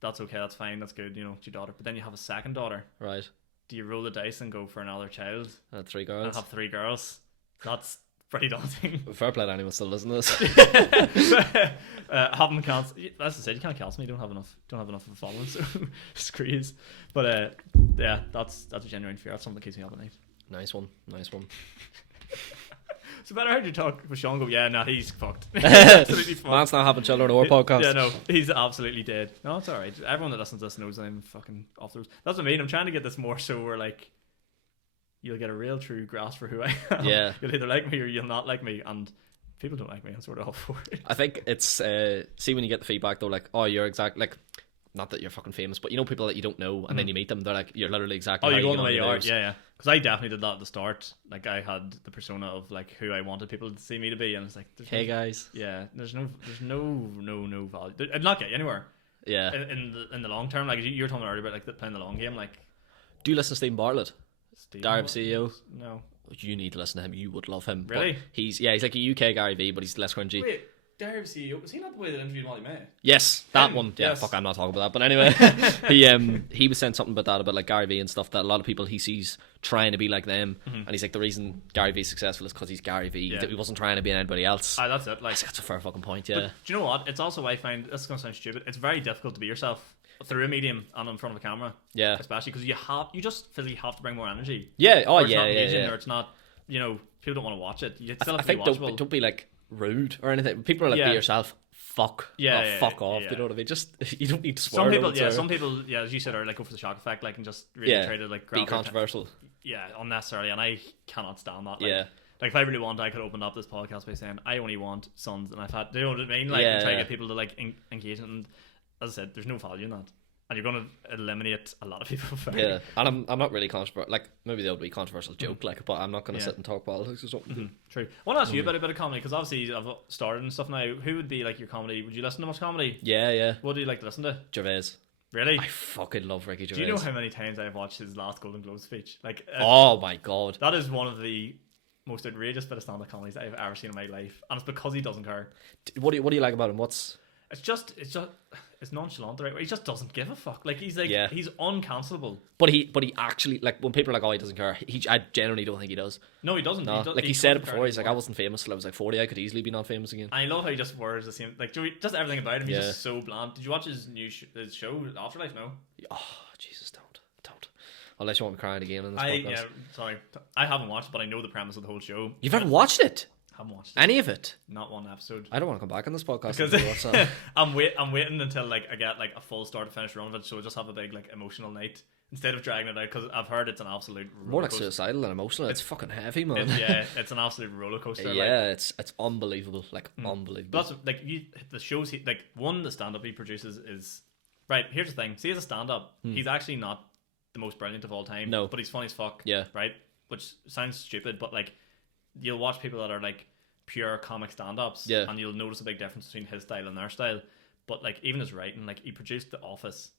That's okay. That's fine. That's good. You know, it's your daughter. But then you have a second daughter. Right. Do you roll the dice and go for another child? 3 girls. And have 3 girls. That's pretty daunting. Fair play to anyone still listening to this. Having cancel. As I said, you can't cancel me. You don't have enough of a following, so screw yous. But yeah, that's a genuine fear. That's something that keeps me up at night. Nice one. So better heard you talk with Sean. Go, yeah, no, he's fucked. Absolutely fucked. Man's not having children or podcast. Yeah, no, he's absolutely dead. No, it's all right. Everyone that listens to this knows I'm fucking off the road. That's what I mean. I'm trying to get this more so we're like. You'll get a real true grasp for who I am. Yeah. You'll either like me or you'll not like me, and people don't like me. I'm sort of all for it. I think it's see when you get the feedback though, like, oh, you're exact like not that you're fucking famous, but you know people that you don't know, and then you meet them, they're like, you're literally exactly Oh, how you go you on the get way you your are. nerves. Yeah. Because I definitely did that at the start. Like, I had the persona of like who I wanted people to see me to be, and it's like, Hey guys. yeah, there's no value. It'd not get you anywhere. Yeah. In the long term, like you were talking earlier about like playing the long game, like Do you listen to Stephen Bartlett? Gary Vee CEO? No. You need to listen to him. You would love him. Really? But he's like a UK Gary Vee, but he's less cringy. Wait, Gary CEO, was he not the way that interviewed Molly May? Yes, that Him, one. Yeah, yes. fuck, I'm not talking about that. But anyway, he was saying something about that, about like Gary Vee and stuff, that a lot of people he sees trying to be like them, and he's like, the reason Gary Vee's successful is because he's Gary Vee. Yeah. He wasn't trying to be anybody else. That's it. Like, That's a fair fucking point. Yeah. but do you know what? It's also, I find, this is gonna sound stupid, it's very difficult to be yourself through a medium and in front of a camera. Yeah. Especially because you just physically have to bring more energy. Yeah. Oh Or it's yeah. not Yeah. engaging, Yeah. Or it's not, people don't want to watch it. You still I have to think be watchable. don't be like rude or anything. People are like, Yeah. be yourself. Fuck. Yeah, Oh, yeah, fuck off. yeah. You know what I mean? Just you don't need to swear. Some people, as you said, are like go for the shock effect, like, and just really try to like grab be controversial. unnecessarily, and I cannot stand that. Like, Yeah. Like if I really wanted, I could open up this podcast by saying I only want sons, and I've had, you know what I mean? Like, and try to get people to like engage, and as I said, there's no value in that, and you're going to eliminate a lot of people. Yeah, and I'm not really controversial. Like, maybe there'll be a controversial joke, like, but I'm not going to sit and talk politics or something. True. I want to ask you about a bit of comedy, because obviously I've started and stuff now. Who would be like your comedy? Would you listen to much comedy? Yeah. What do you like to listen to? Gervais. Really? I fucking love Ricky Gervais. Do you know how many times I've watched his last Golden Globe speech? Like, oh my god, that is one of the most outrageous bit of stand-up comedies I've ever seen in my life, and it's because he doesn't care. what do you like about him? It's nonchalant, the right way. He just doesn't give a fuck. Like, he's like, Yeah. he's uncancelable. But he actually, like, when people are like, oh, he doesn't care, I genuinely don't think he does. No, he doesn't. No, He he said it doesn't care before. He's like, I anymore. wasn't famous till I was like 40. I could easily be not famous again. I love how he just wears the same, like, just everything about him. He's Yeah. just so bland. Did you watch his new his show, Afterlife? No. Oh Jesus, don't. Unless you want me crying again in this podcast. I haven't watched it, but I know the premise of the whole show. You've ever watched it? Haven't watched it. Any of it? Not one episode. I don't want to come back on this podcast Because until you watch that. I'm waiting until like I get like a full start to finish run of it, so I just have a big like emotional night instead of dragging it out, because I've heard it's an absolute More like rollercoaster. suicidal than emotional. It's fucking heavy, man. It's an absolute roller coaster. Yeah, it's unbelievable, like unbelievable. But that's like the shows he like the stand up he produces is right. Here's the thing: see, as a stand up, he's actually not the most brilliant of all time. No. But he's funny as fuck. Yeah. Right. Which sounds stupid, but like you'll watch people that are like pure comic stand ups, Yeah. and you'll notice a big difference between his style and their style. But like even his writing, like he produced The Office,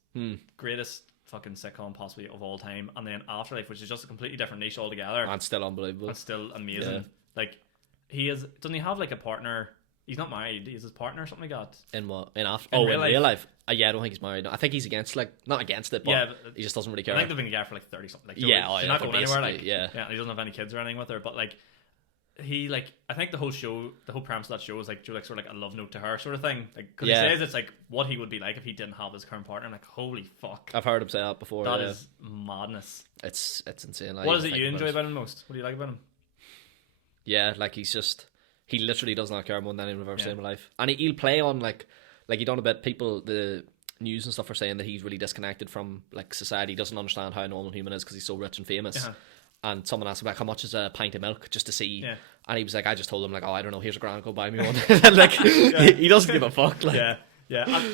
greatest fucking sitcom possibly of all time, and then Afterlife, which is just a completely different niche altogether. And still unbelievable. That's still amazing. Yeah. Like doesn't he have like a partner? He's not married. He's his partner or something like that. In what? In real life? Yeah, I don't think he's married. I think he's against, like, not against it, but Yeah, he just doesn't really I care. think they've been together for like 30 something. Like, Yeah, she's not going anywhere. Like, yeah. he doesn't have any kids or anything with her. But like, he like, I think the whole premise of that show is like, do like sort of like a love note to her sort of thing. Like, because Yeah. he says it's like what he would be like if he didn't have his current partner. I'm like, holy fuck, I've heard him say that before. that yeah. is madness. It's insane. What is it you enjoy about him most? What do you like about him? Yeah, like he literally does not care more than anyone I've ever seen in my life. And he'll play on like he done a bit. People, the news and stuff are saying that he's really disconnected from like society. He doesn't understand how a normal human is because he's so rich and famous. Uh-huh. And someone asked him like, how much is a pint of milk, just to see. Yeah. And he was like, I just told him like, oh, I don't know, here's a grand, go buy me one. And, like he doesn't give a fuck. Like, Yeah.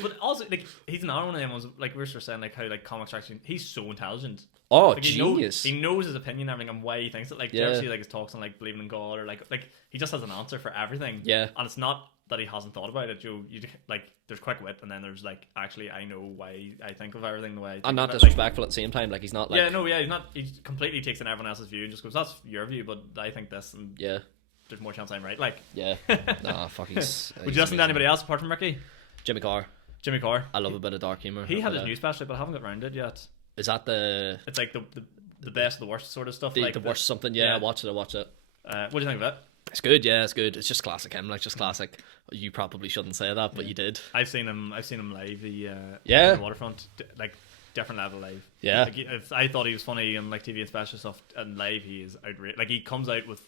But also, like, he's another one of them ones, like we were sort of saying, like how like comics are actually, he's so intelligent. oh, Like, genius. He knows his opinion and everything and why he thinks it. Like, do you ever see like his talks on like believing in God, or like he just has an answer for everything. Yeah. And it's not that he hasn't thought about it. You like, there's quick wit, and then there's like, actually, I know why I think of everything the way I think And not of it. disrespectful at the same time. Like he's not like He's not. He completely takes in everyone else's view and just goes, "That's your view, but I think this." And yeah. there's more chance I'm right. Like, Yeah. Nah, fuck. He's would you listen to anybody else apart from Ricky? Jimmy Carr. Jimmy Carr. I love a bit of dark humor. He had his new special, but I haven't got around it yet. Is that the It's like the best of the worst sort of stuff. the, like the worst something? Yeah, I watch it. What do you think of it? It's good. Yeah, it's good. It's just classic him. Like just classic. You probably shouldn't say that, but you did. I've seen him live. In the Waterfront, like different level live. Yeah. Like, I thought he was funny on like TV and special stuff, and live he is outrageous. Like he comes out with.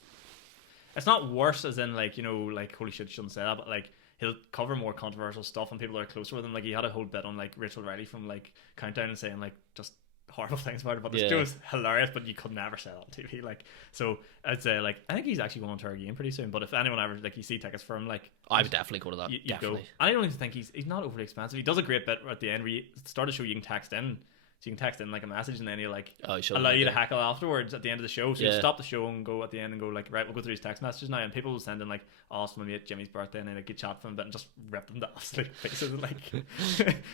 It's not worse as in like, like holy shit, shouldn't say that, but like he'll cover more controversial stuff and people that are closer with him. Like he had a whole bit on like Rachel Riley from like Countdown and saying like just horrible things about it, but the Yeah. show's hilarious, but you could never say that on TV. Like, so I'd say, like, I think he's actually going on to our game pretty soon, but if anyone ever, like, you see tickets for him, like, I would definitely go to that. you Definitely. go. And I don't even think he's not overly expensive. He does a great bit at the end where you start the show, you can text in. So you can text in like a message, and then he'll like allow you to heckle afterwards at the end of the show. So you stop the show and go at the end and go like, right, we'll go through these text messages now. And people will send in like, oh, it's my mate Jimmy's birthday, and then like get chat from him, but and just rip them to absolute faces, like,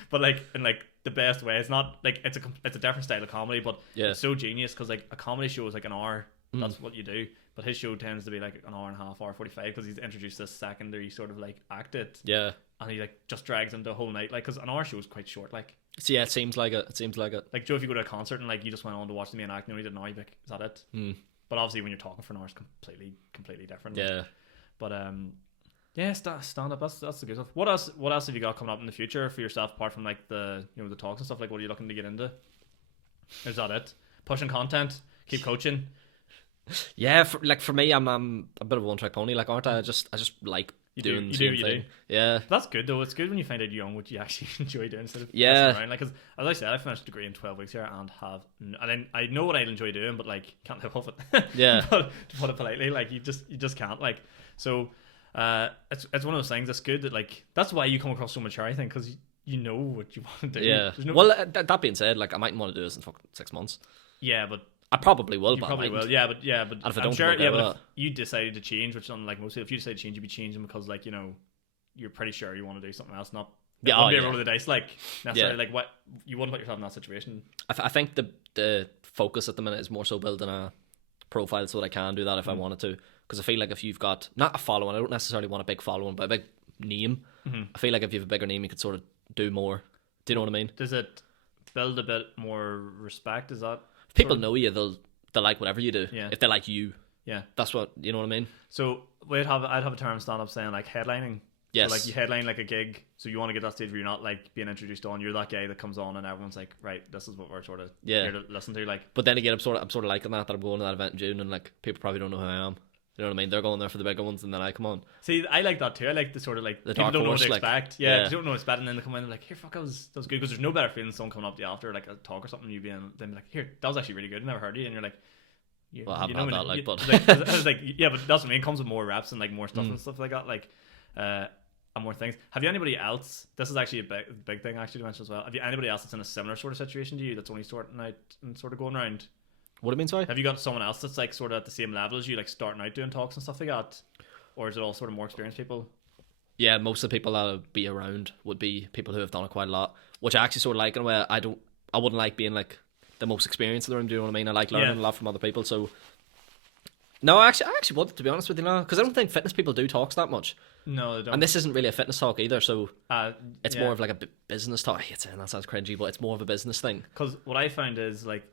but like in like the best way. It's not like it's a different style of comedy, but it's so genius because like a comedy show is like an hour. That's what you do. But his show tends to be like an hour and a half, hour 45, because he's introduced this secondary sort of like acted. Yeah. And he like just drags him the whole night, like, because an hour show is quite short, like. So yeah, it seems like it. Like, Joe, if you go to a concert and like you just went on to watch the main act and you only did an hour, you'd be like, is that it? But obviously when you're talking for an hour, it's completely different. Yeah. But yeah, stand up. That's the good stuff. What else have you got coming up in the future for yourself apart from like the the talks and stuff? Like, what are you looking to get into? Is that it? Pushing content, keep coaching. Yeah, for me, I'm a bit of a one-trick pony. Like, aren't I? I just like doing the same thing. Yeah, that's good though. It's good when you find out young what you actually enjoy doing instead of around. Like, because as I said, I finished a degree in 12 weeks here and I know what I enjoy doing, but like can't live off it. Yeah, but to put it politely, like you just can't. Like, so it's one of those things that's good that like that's why you come across so mature, I think, because you know what you want to do. Yeah. Well, that being said, like I mightn't want to do this in fucking 6 months. Yeah, but I probably will. You probably will. Yeah, but and if I I'm don't sure. Yeah, but if that. you decided to change, which unlike most, if you decide to change, you'd be changing because like you're pretty sure you want to do something else. Not be a roll of the dice. Like necessarily, like what you wouldn't put yourself in that situation. I think the focus at the minute is more so building a profile so that I can do that if I wanted to. Because I feel like if you've got not a following, I don't necessarily want a big following, but a big name. I feel like if you have a bigger name, you could sort of do more. Do you know what I mean? Does it build a bit more respect? Is that if people know you, they'll like whatever you do. Yeah. If they like you, yeah, that's what you know what I mean. So I'd have a term stand up saying like headlining. Yes. So like you headline like a gig, so you want to get that stage where you're not like being introduced on. You're that guy that comes on and everyone's like, right, this is what we're sort of here to listen to. Like, but then again, I'm sort of liking that I'm going to that event in June and like people probably don't know who I am. You know what I mean? They're going there for the bigger ones, and then I come on. See, I like that too. I like the sort of like the people don't know what to like, expect. Yeah, they don't know what's bad, and then they come in and like, here, fuck, that was good, because there's no better feeling than someone coming up to you after like a talk or something, you being then be like, here, that was actually really good. I never heard you, and you're like, well, I haven't had that, like, but I was like, yeah, but that's what I mean. It comes with more reps and like more stuff and stuff like that, like, and more things. Have you anybody else? This is actually a big thing actually to mention as well. Have you anybody else that's in a similar sort of situation to you that's only sorting out and sort of going around? What do you mean, sorry? Have you got someone else that's like sort of at the same level as you, like starting out doing talks and stuff like that? Or is it all sort of more experienced people? Yeah, most of the people that would be around would be people who have done it quite a lot, which I actually sort of like in a way. I wouldn't like being like the most experienced in the room, do you know what I mean? I like learning a lot from other people, so no, I actually would, to be honest with you now, because I don't think fitness people do talks that much. No, they don't. And this isn't really a fitness talk either, so it's more of like a business talk. I hate saying that, sounds cringy, but it's more of a business thing. Because what I found is, like,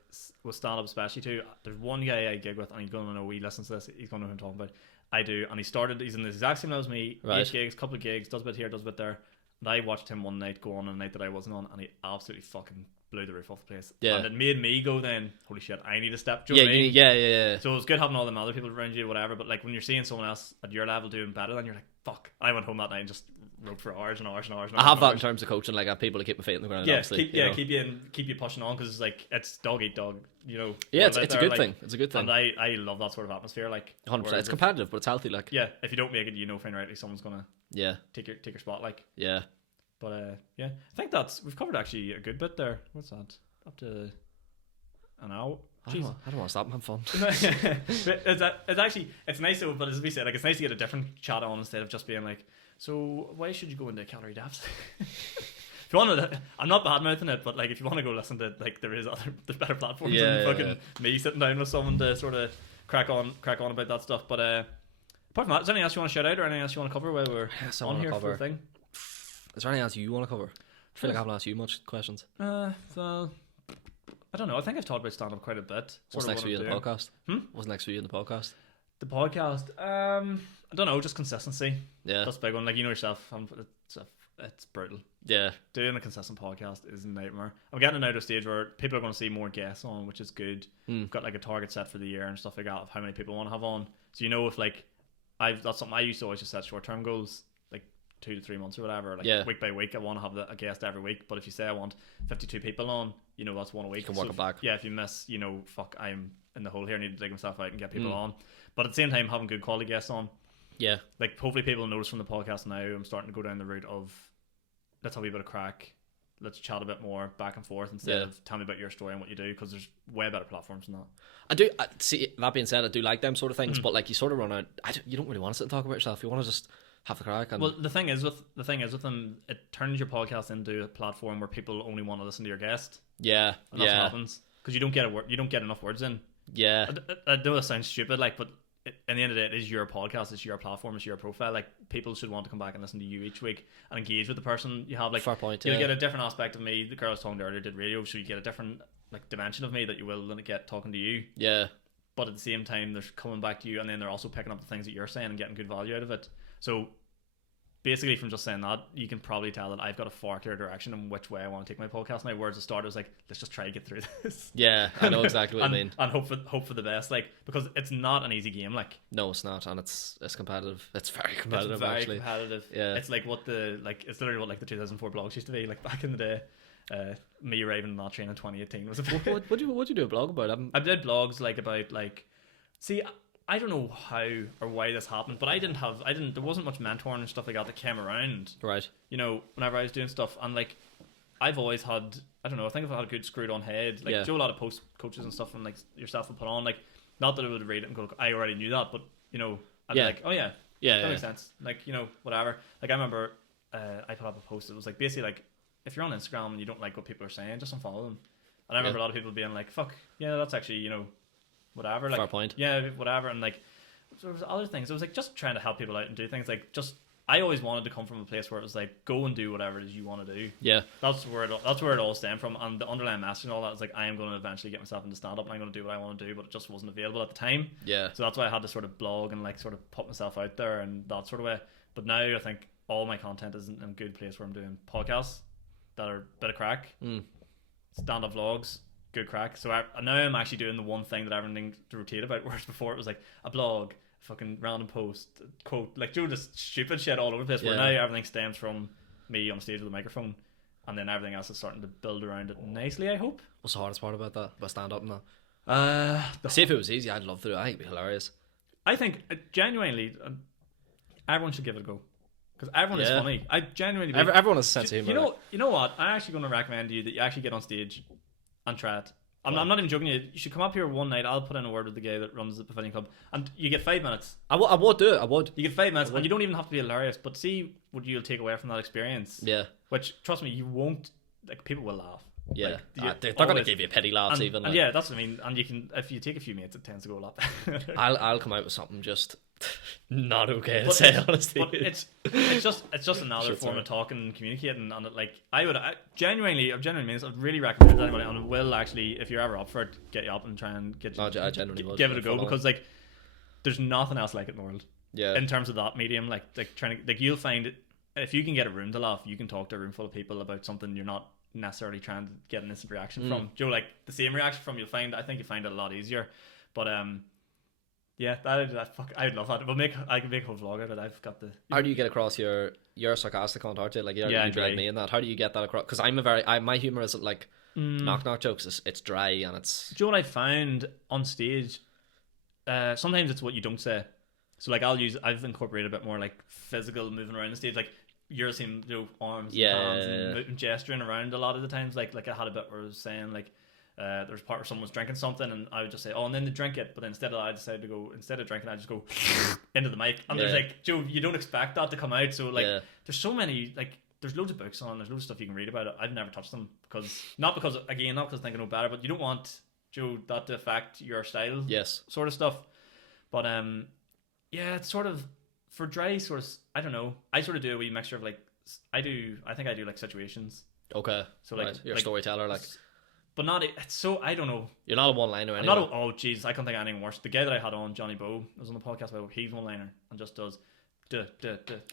with stand-up especially too, there's one guy I gig with, and he's going to know, he listens to this, he's going to know who I'm talking about. I do, and he's in the exact same level as me, right. 8 gigs, couple of gigs, does a bit here, does a bit there. And I watched him one night go on a night that I wasn't on, and he absolutely fucking blew the roof off the place. Yeah. And it made me go then, holy shit, I need a step. Do you know what I mean? Yeah. So it's good having all them other people around you, whatever, but like when you're seeing someone else at your level doing better, then you're like, fuck. I went home that night and just wrote for hours and hours and hours. And I have that hours. in terms of coaching, like I have people to keep my feet on the ground. Yeah, obviously, keep you pushing on, because it's like it's dog eat dog, you know. Yeah, it's a good thing. It's a good thing. And I love that sort of atmosphere, like 100%. It's competitive, but it's healthy. Like, yeah, if you don't make it, you know, fine rightly, someone's gonna take your spot, like. Yeah. But yeah, I think we've covered actually a good bit there. What's that? Up to an hour. I don't want to stop and have fun. It's nice though, but as we said, like it's nice to get a different chat on instead of just being like, so why should you go into calorie deficit? If you want to, I'm not bad mouthing it, but like if you want to go listen to, like, there's better platforms than fucking me sitting down with someone to sort of crack on about that stuff. But apart from that, is there anything else you want to shout out or anything else you want to cover while we're on here for the thing? Is there anything else you want to cover? I feel like I haven't asked you much questions. Well, I don't know. I think I've talked about stand-up quite a bit. What's next for you in the podcast? What's next for you in the podcast? The podcast? I don't know. Just consistency. Yeah. That's a big one. Like, you know yourself, it's brutal. Yeah. Doing a consistent podcast is a nightmare. I'm getting now to a stage where people are going to see more guests on, which is good. We've got like a target set for the year and stuff like that of how many people I want to have on. So, you know, if like that's something I used to always just set short-term goals. Like 2 to 3 months or whatever, like Yeah. week by week. I want to have a guest every week, but if you say I want 52 people on, you know, that's one a week. You can work it back. Yeah, if you miss, you know, fuck, I'm in the hole here. I need to dig myself out and get people on. But at the same time, having good quality guests on, Yeah. like hopefully people notice from the podcast now. I'm starting to go down the route of let's have a bit of crack. Let's chat a bit more back and forth instead of tell me about your story and what you do, because there's way better platforms than that. I do see. That being said, I do like them sort of things, but like you sort of run out. You don't really want to sit and talk about yourself. You want to just have the crack. And Well, the thing is with them, it turns your podcast into a platform where people only want to listen to your guest. yeah, And that's what yeah, happens because you don't get enough words in. yeah, I know it sounds stupid, like, but in the end of the day, it is your podcast, it's your platform, it's your profile. Like, people should want to come back and listen to you each week and engage with the person you have. Like, fair point. you'll Yeah. get a different aspect of me. The girl I was talking to earlier did radio, so you get a different like dimension of me that you will get talking to you. Yeah, But at the same time, they're coming back to you, and then they're also picking up the things that you're saying and getting good value out of it. So basically, from just saying that, you can probably tell that I've got a far clear direction in which way I want to take my podcast now. Whereas the start, I was like, let's just try to get through this. yeah. I know exactly what and, you mean. and hope for the best, like, because it's not an easy game. Like, No, it's not, and it's competitive. It's very it's competitive, very actually. competitive. Yeah. It's like it's literally what like the 2004 blogs used to be. Like back in the day, me arriving on that train in 2018 was a What do you do a blog about? I did blogs like about like, see, I don't know how or why this happened, but there wasn't much mentoring and stuff like that came around. Right. You know, whenever I was doing stuff, and like, I've always had, I don't know, I think I've had a good screwed on head. Like, Yeah. Joe, a lot of post coaches and stuff, and like yourself would put on, like, not that I would read it and go, I already knew that, but you know, I'd be Yeah. like, oh yeah, Yeah, that yeah. makes sense. Like, you know, whatever. Like, I remember I put up a post that was like basically like, if you're on Instagram and you don't like what people are saying, just unfollow them. And I remember a lot of people being like, fuck, yeah, that's actually, you know, whatever. Like, Fair point. Yeah, whatever. And like, there was other things. It was like just trying to help people out and do things. Like, just, I always wanted to come from a place where it was like, go and do whatever it is you want to do. Yeah. That's where it all stemmed from. And the underlying message and all that is like, I am going to eventually get myself into stand up and I'm going to do what I want to do, but it just wasn't available at the time. Yeah. So that's why I had to sort of blog and like sort of put myself out there and that sort of way. But now I think all my content is in a good place where I'm doing podcasts that are a bit of crack, stand up vlogs, good crack. So now I'm actually doing the one thing that everything to rotate about, whereas before it was like a blog, fucking random post, quote, like Joe, just stupid shit all over the place. Where now everything stems from me on stage with a microphone, and then everything else is starting to build around it nicely, I hope. What's the hardest part about that? About stand up and that? See, if it was easy, I'd love to do it. I think it'd be hilarious. I think genuinely everyone should give it a go, because everyone is funny. I genuinely Everyone has a sense of humor. you know what, I'm actually going to recommend to you that you actually get on stage and try it. I'm not even joking. You should come up here one night. I'll put in a word with the guy that runs the Pavilion Club, and you get 5 minutes. I would do it. I would. You get 5 minutes, and you don't even have to be hilarious. But see what you'll take away from that experience. Yeah. Which, trust me, you won't. Like, people will laugh. Yeah. Like, They're not going to give you petty laughs and, even. And yeah, that's what I mean. And you can, if you take a few minutes, it tends to go a lot better. I'll come out with something just not okay to But say, it's- honestly. But it's just another Shit, form sorry. of talking and communicating, and it, like I genuinely mean this, I'd really recommend it to anybody, and it will actually, if you're ever up for it, get you up and try and get No, I genuinely would. give it a go, Follow. because like there's nothing else like it in the world Yeah. in terms of that medium. Like trying to, like, you'll find it if you can get a room to laugh, you can talk to a room full of people about something you're not necessarily trying to get an instant reaction from. Joe, like the same reaction from, I think you find it a lot easier. But yeah, I would love that. I can make a whole vlog out of it. I've got the. How do you get across you're a sarcastic cunt, aren't you? Like, you Yeah, drag dry. me in that. How do you get that across? Because my humor isn't like knock jokes. It's dry and it's. Do you know what I found on stage? Sometimes it's what you don't say. So like I've incorporated a bit more like physical moving around the stage. Like you're seeing, you know, arms, and hands, and gesturing around a lot of the times. Like I had a bit where I was saying like. There was a part where someone was drinking something, and I would just say, "Oh," and then they drink it. But then instead of that, I decided to go, instead of drinking, I just go into the mic. And there's like, Joe, you don't expect that to come out. So like, there's so many, like, there's loads of books on, there's loads of stuff you can read about it. I've never touched them not because I think I know better, but you don't want, Joe, that to affect your style. Yes. Sort of stuff. But yeah, it's sort of for dry sort of. I don't know. I sort of do a wee mixture of like I think I do like situations. Okay. So like you're a storyteller, like. But not, it's so, I don't know. You're not a one-liner I'm anyway. not oh jeez, I can't think of anything worse. The guy that I had on, Johnny Bow, was on the podcast about he's one-liner and just does duh.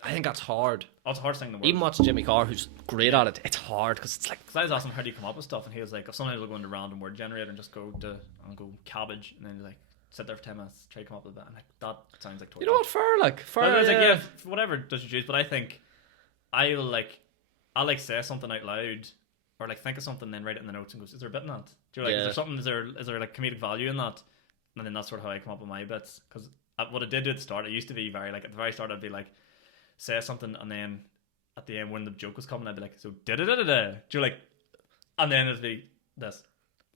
I think that's hard. Oh, it's the hardest thing in the world. Even watching Jimmy Carr, who's great at it, it's hard because it's like. Because I was asking him, how do you come up with stuff? And he was like, sometimes I'll go into random word generator and just go duh, and go cabbage, and then like sit there for 10 minutes, try to come up with that. And like, that sounds like torture. You know what? Fair. But I was like, yeah, whatever does you choose. But I think I'll like say something out loud, or like think of something, then write it in the notes and goes, is there a bit in that? Do you like, is there something? Is there like comedic value in that? And then that's sort of how I come up with my bits. Because what I did do at the start, I used to be very like, at the very start I'd be like, say something, and then at the end when the joke was coming, I'd be like, so da da da da da. Do you like? And then it'd be this.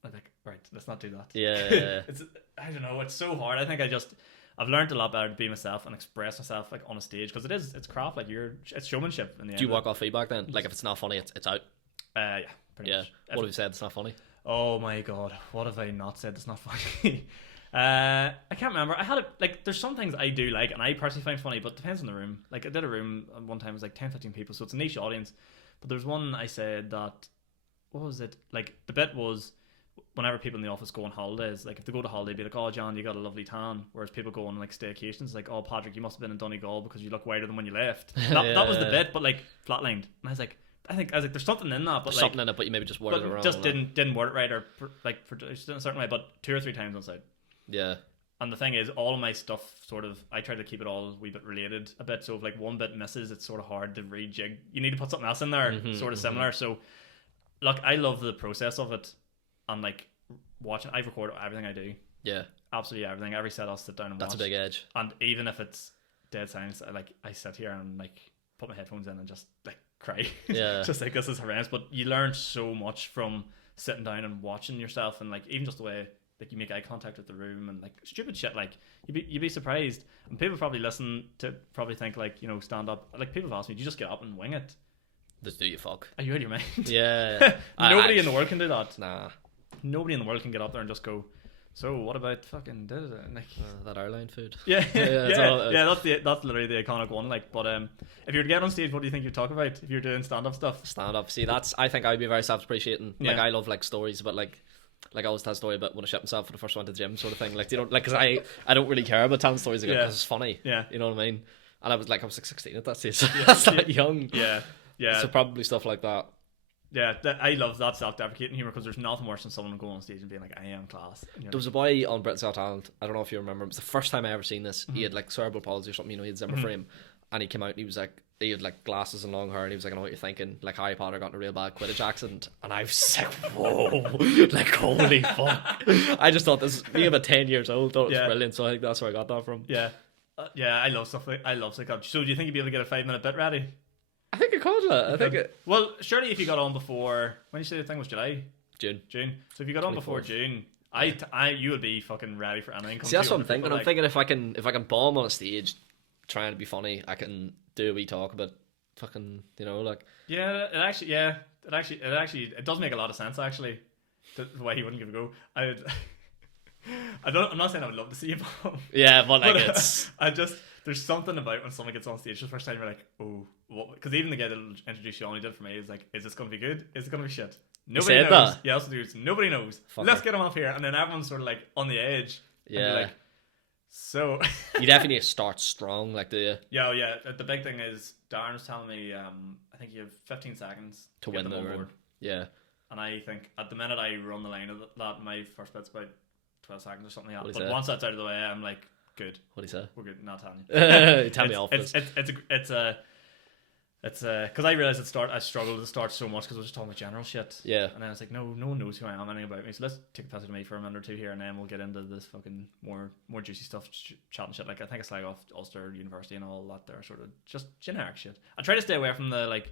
I'm like, right, let's not do that. Yeah. It's, I don't know, it's so hard. I think I've learned a lot better to be myself and express myself like on a stage, because it's craft, like it's showmanship in the end. Do you work off feedback then? Like if it's not funny, it's out. Yeah, pretty much. What have you said? It's not funny. Oh my god, what have I not said that's not funny? I can't remember. I had it like, there's some things I do like and I personally find funny, but it depends on the room. Like I did a room one time, it was like 10-15 people, so it's a niche audience. But there's one I said that, what was it? Like the bit was, whenever people in the office go on holidays, like if they go to holiday, be like, oh John, you got a lovely tan. Whereas people go on like staycations, like, oh Patrick, you must have been in Donegal because you look whiter than when you left. That was the bit, but like flatlined. And I was like, there's something in that, but there's like, something in it, but you maybe just worded it wrong. Just didn't word it right, or like produced it in a certain way. But 2 or 3 times on side. Yeah. And the thing is, all of my stuff sort of, I try to keep it all a wee bit related a bit. So if like one bit misses, it's sort of hard to rejig. You need to put something else in there, sort of similar. So, look, I love the process of it, and like watching. I record everything I do. Yeah, absolutely everything. Every set I'll sit down and watch. That's a big edge. And even if it's dead silence, I sit here and like put my headphones in and just like cry. Yeah, just like, this is horrendous. But you learn so much from sitting down and watching yourself, and like even just the way like you make eye contact with the room and like stupid shit. Like you'd be surprised, and people probably listen to probably think like, you know, stand up. Like people have asked me, do you just get up and wing it? Just do you fuck? Are you out of your mind? Yeah. Nobody in the world can do that. Nah. Nobody in the world can get up there and just go, so what about fucking like that airline food? Yeah. That's literally the iconic one. Like, but if you were to get on stage, what do you think you'd talk about if you're doing stand up stuff? Stand up. See, I think I'd be very self appreciating. Like I love like stories, but like I always tell a story about when I shit myself for the first one to the gym, sort of thing. Like, you know, like, because I don't really care about telling stories again because it's funny. Yeah, you know what I mean. And I was like 16 at that stage. So that's like young. Yeah. So probably stuff like that. Yeah, I love that self-deprecating humor, because there's nothing worse than someone going on stage and being like, I am class. There was a boy on Britain's Got Talent, I don't know if you remember, it was the first time I ever seen this. He had like cerebral palsy or something, you know, he had Zimmer frame, and he came out and he was like, he had like glasses and long hair, and he was like, I know what you're thinking, like Harry Potter got in a real bad Quidditch accident. And I was like, whoa, like holy fuck. I just thought this, being about 10 years old, thought it was brilliant, so I think that's where I got that from. I love stuff like that. So do you think you'd be able to get a 5-minute bit ready? I think it could. Well, surely if you got on before, when you say the thing was June. So if you got on before June, you would be fucking ready for anything. See, that's what I'm thinking. I'm thinking if I can bomb on a stage, trying to be funny, I can do a wee talk about fucking, you know, like. Yeah, it does make a lot of sense actually. The way he wouldn't give a go. I'm not saying I would love to see you bomb. Yeah, but like it's. There's something about when someone gets on stage for the first time, you're like, oh, what? Because even the guy that'll introduce you on, he did it for me, is like, is this going to be good? Is it going to be shit? Nobody knows. That? Yeah, also dudes, nobody knows. Let's get him off here. And then everyone's sort of like on the edge. Yeah. Like, so. You definitely need to start strong, like, do you? Yeah. The big thing is, Darren was telling me, I think you have 15 seconds to win the board. Yeah. And I think at the minute I run the line of that, my first bit's about 12 seconds or something like that. But once that's out of the way, I'm like, good. What'd he say? We're good. Not telling you. Tell me off. It's because I realized I struggled to start so much because I was just talking about general shit. Yeah. And then it's like, no one knows who I am, anything about me. So let's take a piss out of me for a minute or two here, and then we'll get into this fucking more juicy stuff, chatting shit. Like I think I slag off Ulster University and all that. There, sort of just generic shit. I try to stay away from the like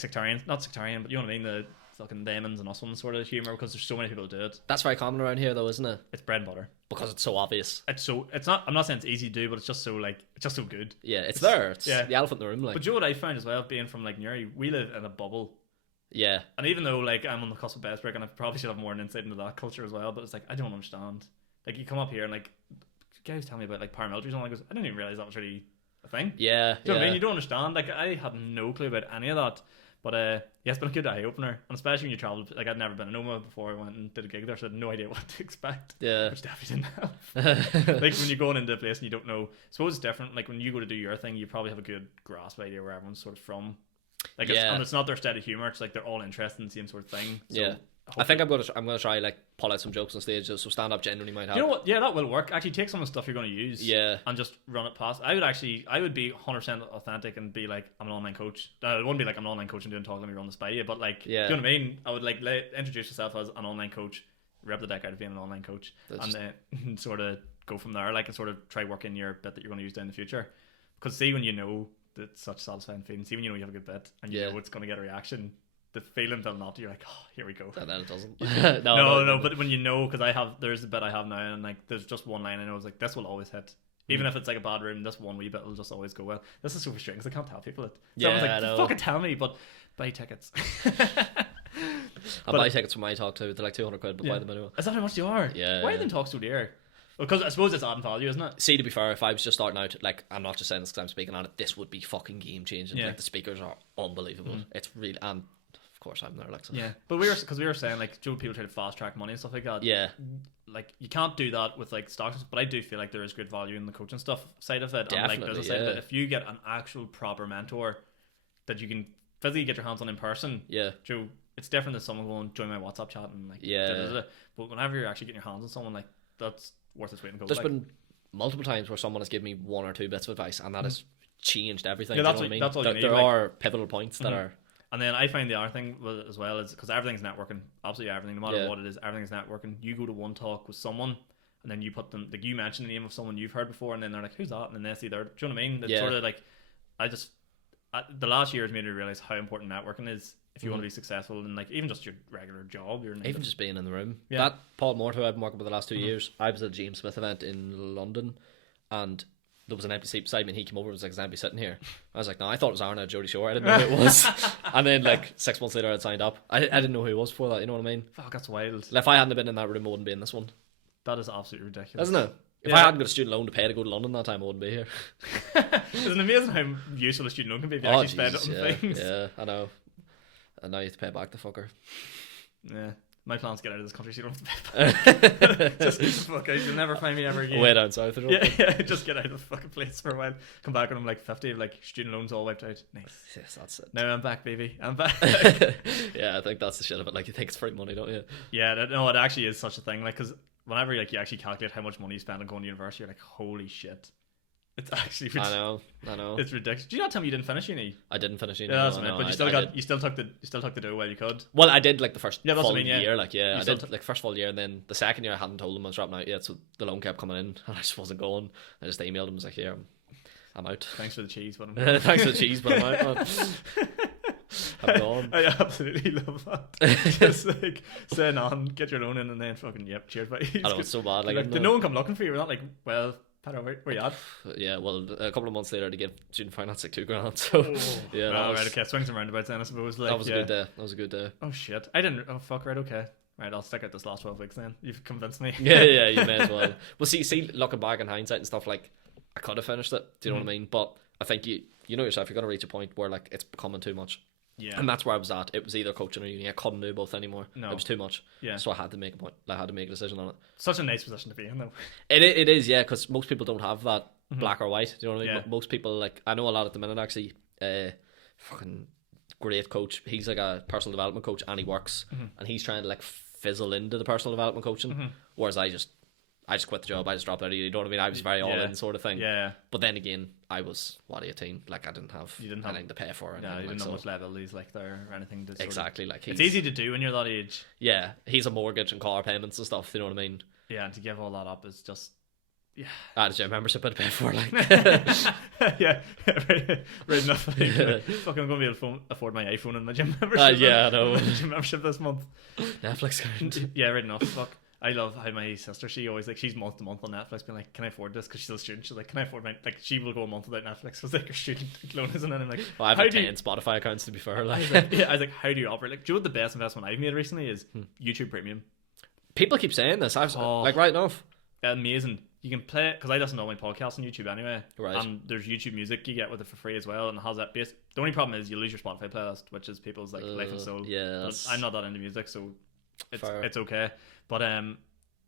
sectarian, not sectarian, but you know what I mean, the fucking demons and us one sort of humor, because there's so many people who do it. That's very common around here though, isn't it? It's bread and butter because it's so obvious. It's not, I'm not saying it's easy to do, but it's just so good. Yeah, it's there. It's the elephant in the room, like. But you know what I found as well, being from like Newry, we live in a bubble. Yeah. And even though like I'm on the cusp of Bestbreak, and I probably should have more insight into that culture as well, but it's like I don't understand. Like you come up here and like guys tell me about like paramilitary, and I goes, I didn't even realize that was really a thing. Yeah. Do you know what I mean? You don't understand. Like I had no clue about any of that. But it's been a good eye opener, and especially when you travel. Like I'd never been in Oma before I went and did a gig there, so I had no idea what to expect. Yeah, which definitely didn't have. Like when you're going into a place and you don't know. I suppose it's different. Like when you go to do your thing, you probably have a good grasp idea where everyone's sort of from. Like and it's not their steady humor. It's like they're all interested in the same sort of thing. So I think I'm gonna try like pull out some jokes on stage, so stand up genuinely might help. You know what? Yeah, that will work. Actually, take some of the stuff you're going to use, and just run it past. I would be 100% authentic and be like, I'm an online coach. It wouldn't be like I'm an online coach and doing talk, let me run this by you. But like, do you know what I mean? I would like introduce yourself as an online coach, rep the deck out of being an online coach, and then sort of go from there. Like, and sort of try working your bit that you're going to use down in the future. Because see, when you know that's such satisfying feeling, see when you know you have a good bit and you know it's going to get a reaction. The feeling they'll not, you're like, oh, here we go. And then it doesn't. no. But when you know, because there's a bit I have now, and like, there's just one line I know is like, this will always hit. Even if it's like a bad room, this one wee bit will just always go well. This is so frustrating because I can't tell people it. Someone's like, fucking tell me, but buy tickets. I buy tickets for my talk too. They're like £200, but buy them anyway. Is that how much they are? Yeah. Why are them talks so dear? Because I suppose it's adding value, isn't it? See, to be fair, if I was just starting out, like, I'm not just saying this because I'm speaking on it, this would be fucking game changing. Like, the speakers are unbelievable. It's really, and of course I'm there, like, so. Yeah, but we were saying like, Joe, people try to fast track money and stuff like that. Yeah, like you can't do that with like stocks, but I do feel like there is good value in the coaching stuff side of it. Definitely, and like there's a side of it, if you get an actual proper mentor that you can physically get your hands on in person. Yeah, Joe, it's different than someone going join my WhatsApp chat and like But whenever you're actually getting your hands on someone, like, that's worth its weight in gold. There's been multiple times where someone has given me one or two bits of advice, and that has changed everything. Yeah, that's what I mean. That's all you need. There are pivotal points that are. And then I find the other thing as well is because everything's networking. Absolutely everything, no matter what it is, everything's networking. You go to one talk with someone, and then you put them, like, you mention the name of someone you've heard before, and then they're like, "Who's that?" And then they see their. Do you know what I mean? It's sort of like, the last year has made me realize how important networking is if you want to be successful in, like, even just your regular job. Even just being in the room. Yeah. That Paul Moore, who I've been working with the last 2 years, I was at a James Smith event in London, and there was an empty seat beside me, and he came over and was like, "Is anybody sitting here?" I was like, "No, I thought it was Aaron at Jody Shore. I didn't know who it was." And then like 6 months later, I'd signed up. I didn't know who he was before that. You know what I mean? Fuck, that's wild. Like, if I hadn't been in that room, I wouldn't be in this one. That is absolutely ridiculous, isn't it? If I hadn't got a student loan to pay to go to London that time, I wouldn't be here. Isn't it amazing how useful a student loan can be if you actually spend it on things? Yeah, I know. And now you have to pay back the fucker. Yeah. My plan's to get out of this country so you don't have to pay back. Just get the fuck out. You'll never find me ever again. Way down south. Yeah, just get out of the fucking place for a while. Come back when I'm like 50, like, student loans all wiped out. Nice. Yes, that's it. Now I'm back, baby. I'm back. Yeah, I think that's the shit of it. Like, you think it's free money, don't you? Yeah, no, it actually is such a thing. Like, because whenever like you actually calculate how much money you spend on going to university, you're like, holy shit. It's actually I know. It's ridiculous. Did you not tell me you didn't finish uni? I didn't finish uni. Yeah, that's right. But you still took the dough while you could. Well, I did like the first full year. I did like first full year, and then the second year I hadn't told them I was dropping out yet, so the loan kept coming in, and I just wasn't going. I just emailed them and was like, "Yeah, I'm out. Thanks for the cheese, but thanks for the cheese, but I'm out." I'm gone. I absolutely love that. Just like saying on, get your loan in, and then fucking cheers, buddy. I know, it's so bad. Like, did no one come looking for you? We're not like, well, where you at? Yeah, well, a couple of months later to give student finance like $2,000. So yeah, right, okay, swings and roundabouts then, I suppose. Like, that was a good day. Oh shit, I didn't. Oh fuck, right, okay. Right, I'll stick out this last 12 weeks then. You've convinced me. Yeah, you may as well. Well, see, looking back in hindsight and stuff, like, I could have finished it. Do you know what I mean? But I think you know yourself, you're gonna reach a point where like it's becoming too much. Yeah. And that's where I was at. It was either coaching or uni. I couldn't do both anymore. No. It was too much. Yeah. So I had to make a point. I had to make a decision on it. Such a nice position to be in, though. It is, yeah, because most people don't have that black or white. Do you know what I mean? Yeah. Most people, like, I know a lot at the minute, actually, fucking great coach. He's like a personal development coach, and he works, and he's trying to, like, fizzle into the personal development coaching, whereas I just quit the job. I just dropped out. You know what I mean? I was very all in sort of thing. Yeah. But then again, I was 18. Like, I didn't have anything to pay for. Yeah, you didn't have much liabilities like there or anything. To exactly. Like, it's easy to do when you're that age. Yeah, he's a mortgage and car payments and stuff. You know what I mean? Yeah, and to give all that up is just. Yeah. The gym membership I'd pay for, like. yeah, right enough. Like, fucking, I'm going to be able to afford my iPhone and my gym membership. Yeah, I know. Gym membership this month. Netflix account. Yeah, right enough. Fuck. I love how my sister, she always, like, she's month to month on Netflix, being like, can I afford this? Because she's still a student. She's like, can I afford my, like, she will go a month without Netflix because, like, her student loan isn't. And I'm like, well, I have 10 Spotify accounts, to be fair. Like. I was like, how do you operate? Like, do you know what the best investment I've made recently is? YouTube Premium. People keep saying this. Like, right enough. Amazing. You can play it, because I listen to all my podcasts on YouTube anyway. Right. And there's YouTube music you get with it for free as well, and it has that base. The only problem is you lose your Spotify playlist, which is people's, like, life and soul. Yeah. I'm not that into music, so it's okay. But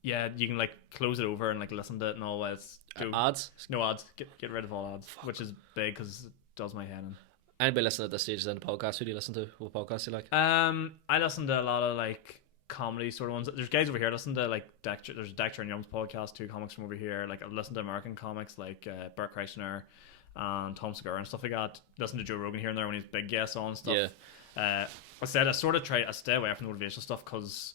yeah, you can, like, close it over and, like, listen to it and all while it's ads. No ads. Get rid of all ads. Fuck. Which is big because it does my head in. Anybody listening at this stage is in the podcast? Who do you listen to? What podcast do you like? I listen to a lot of, like, comedy sort of ones. There's guys over here listen to like there's Dexter and Young's podcast, two comics from over here. Like I've listened to American comics like Bert Kreischer and Tom Segura and stuff like that. Listen to Joe Rogan here and there when he's big guests on and stuff. I said I sort of I stay away from the motivational stuff because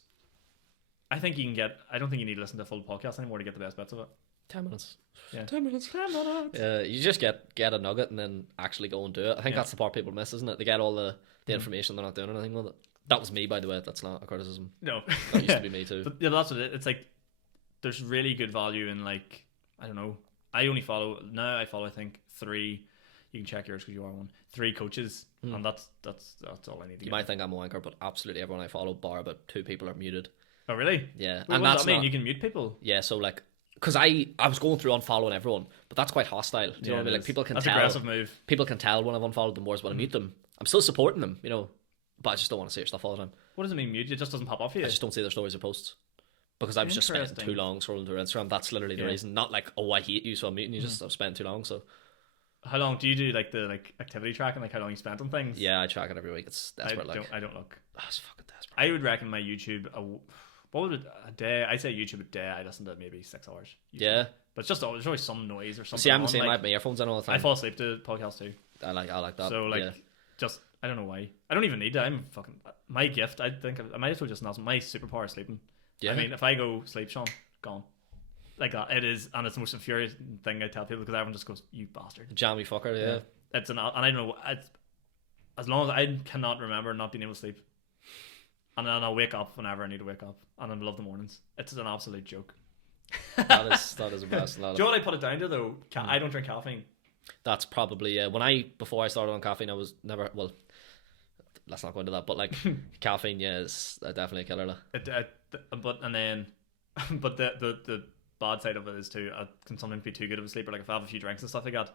I think you can get. I don't think you need to listen to a full podcast anymore to get the best bits of it. 10 minutes. Yeah. 10 minutes. 10 minutes. You just get a nugget and then actually go and do it. I think that's the part people miss, isn't it? They get all the information, they're not doing anything with it. That was me, by the way. That's not a criticism. No. That used to be me too. But yeah, that's what it's like. There's really good value in like, I don't know. I follow I think 3. You can check yours because you are one. 3 coaches, and that's all I need to You might think I'm a wanker, but absolutely everyone I follow, bar about 2 people, are muted. Oh really? Yeah. Wait, and what that's does that mean? You can mute people? Yeah, so like, because I was going through unfollowing everyone, but that's quite hostile. Do you know what I mean? Like people can that's tell. Aggressive move. People can tell when I've unfollowed them, whereas when I mute them, I'm still supporting them, you know, but I just don't want to see their stuff all the time. What does it mean mute? It just doesn't pop up for you? I just don't see their stories or posts because I've just spent too long scrolling through Instagram. That's literally the reason. Not like, oh, I hate you, so I'm muting you. Just I've spent too long. So how long do you do like the activity tracking, like how long you spent on things? Yeah, I track it every week. It's desperate. I don't look. That's fucking desperate. I would reckon my YouTube what would it, a day? I'd say YouTube a day. I listen to maybe 6 hours. Usually. Yeah, but it's just there's always some noise or something. See, I'm the same. I have my earphones in all the time. I fall asleep to podcasts too. I like that. So like, just I don't know why. I don't even need that. I'm fucking my gift. I think I might as well just not. My superpower is sleeping. Yeah. I mean, if I go sleep, Sean, gone. Like that. It is, and it's the most infuriating thing I tell people because everyone just goes, "You bastard, jammy fucker." Yeah. It's and I don't know. As long as I cannot remember not being able to sleep, and then I'll wake up whenever I need to wake up, and I love the mornings. It's an absolute joke. that is a best. Do you know what I put it down to though? I don't drink caffeine. That's probably before I started on caffeine, I was never let's not go into that, but like caffeine, is definitely a killer. But the bad side of it is too, I can sometimes be too good of a sleeper. Like if I have a few drinks and stuff like that,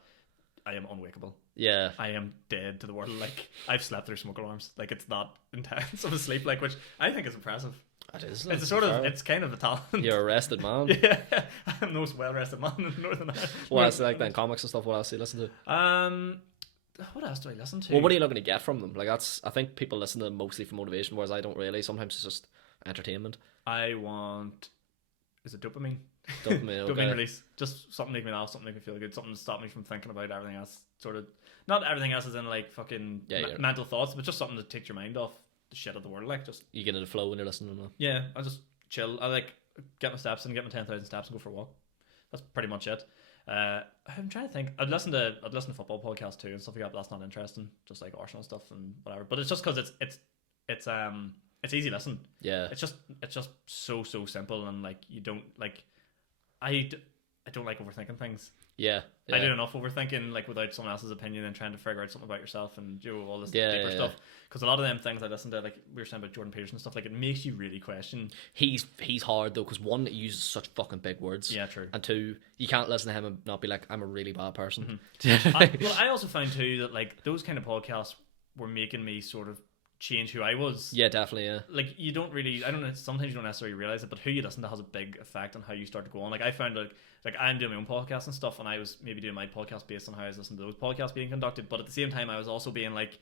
I am unwakeable. Yeah, I am dead to the world. Like I've slept through smoke alarms. Like it's that intense of a sleep, like which I think is impressive. It is. It's it's kind of a talent. You're a rested man. Yeah, I'm the most well rested man in Northern Ireland. What else like then comics and stuff? What else do you listen to? What else do I listen to? Well, what are you looking to get from them? Like I think people listen to them mostly for motivation, whereas I don't really. Sometimes it's just entertainment. I want. Is it dopamine? Dopamine, okay. Dopamine release. Just something to make me laugh, something to make me feel good, something to stop me from thinking about everything else. Sort of, not everything else is in like fucking mental thoughts, but just something to take your mind off the shit of the world. Like just you get in the flow when you're listening to them. Yeah, I just chill. I like get my steps in, get my 10,000 steps, and go for a walk. That's pretty much it. I'm trying to think. I'd listen to football podcasts too and stuff like that, but that's not interesting. Just like Arsenal stuff and whatever. But it's just because it's easy listen. Yeah. It's just so simple and like you don't like. I don't like overthinking things. Yeah. I do enough overthinking like without someone else's opinion and trying to figure out something about yourself and do all this deeper stuff. Because a lot of them things I listen to, like we were saying about Jordan Peterson and stuff, like it makes you really question. He's hard though, because one, he uses such fucking big words. Yeah, true. And 2, you can't listen to him and not be like, I'm a really bad person. Mm-hmm. I also found too that like those kind of podcasts were making me sort of change who I was. Yeah, definitely. Yeah, like you don't really, I don't know, sometimes you don't necessarily realize it, but who you listen to has a big effect on how you start to go on. Like I found like I'm doing my own podcast and stuff, and I was maybe doing my podcast based on how I was listening to those podcasts being conducted, but at the same time I was also being like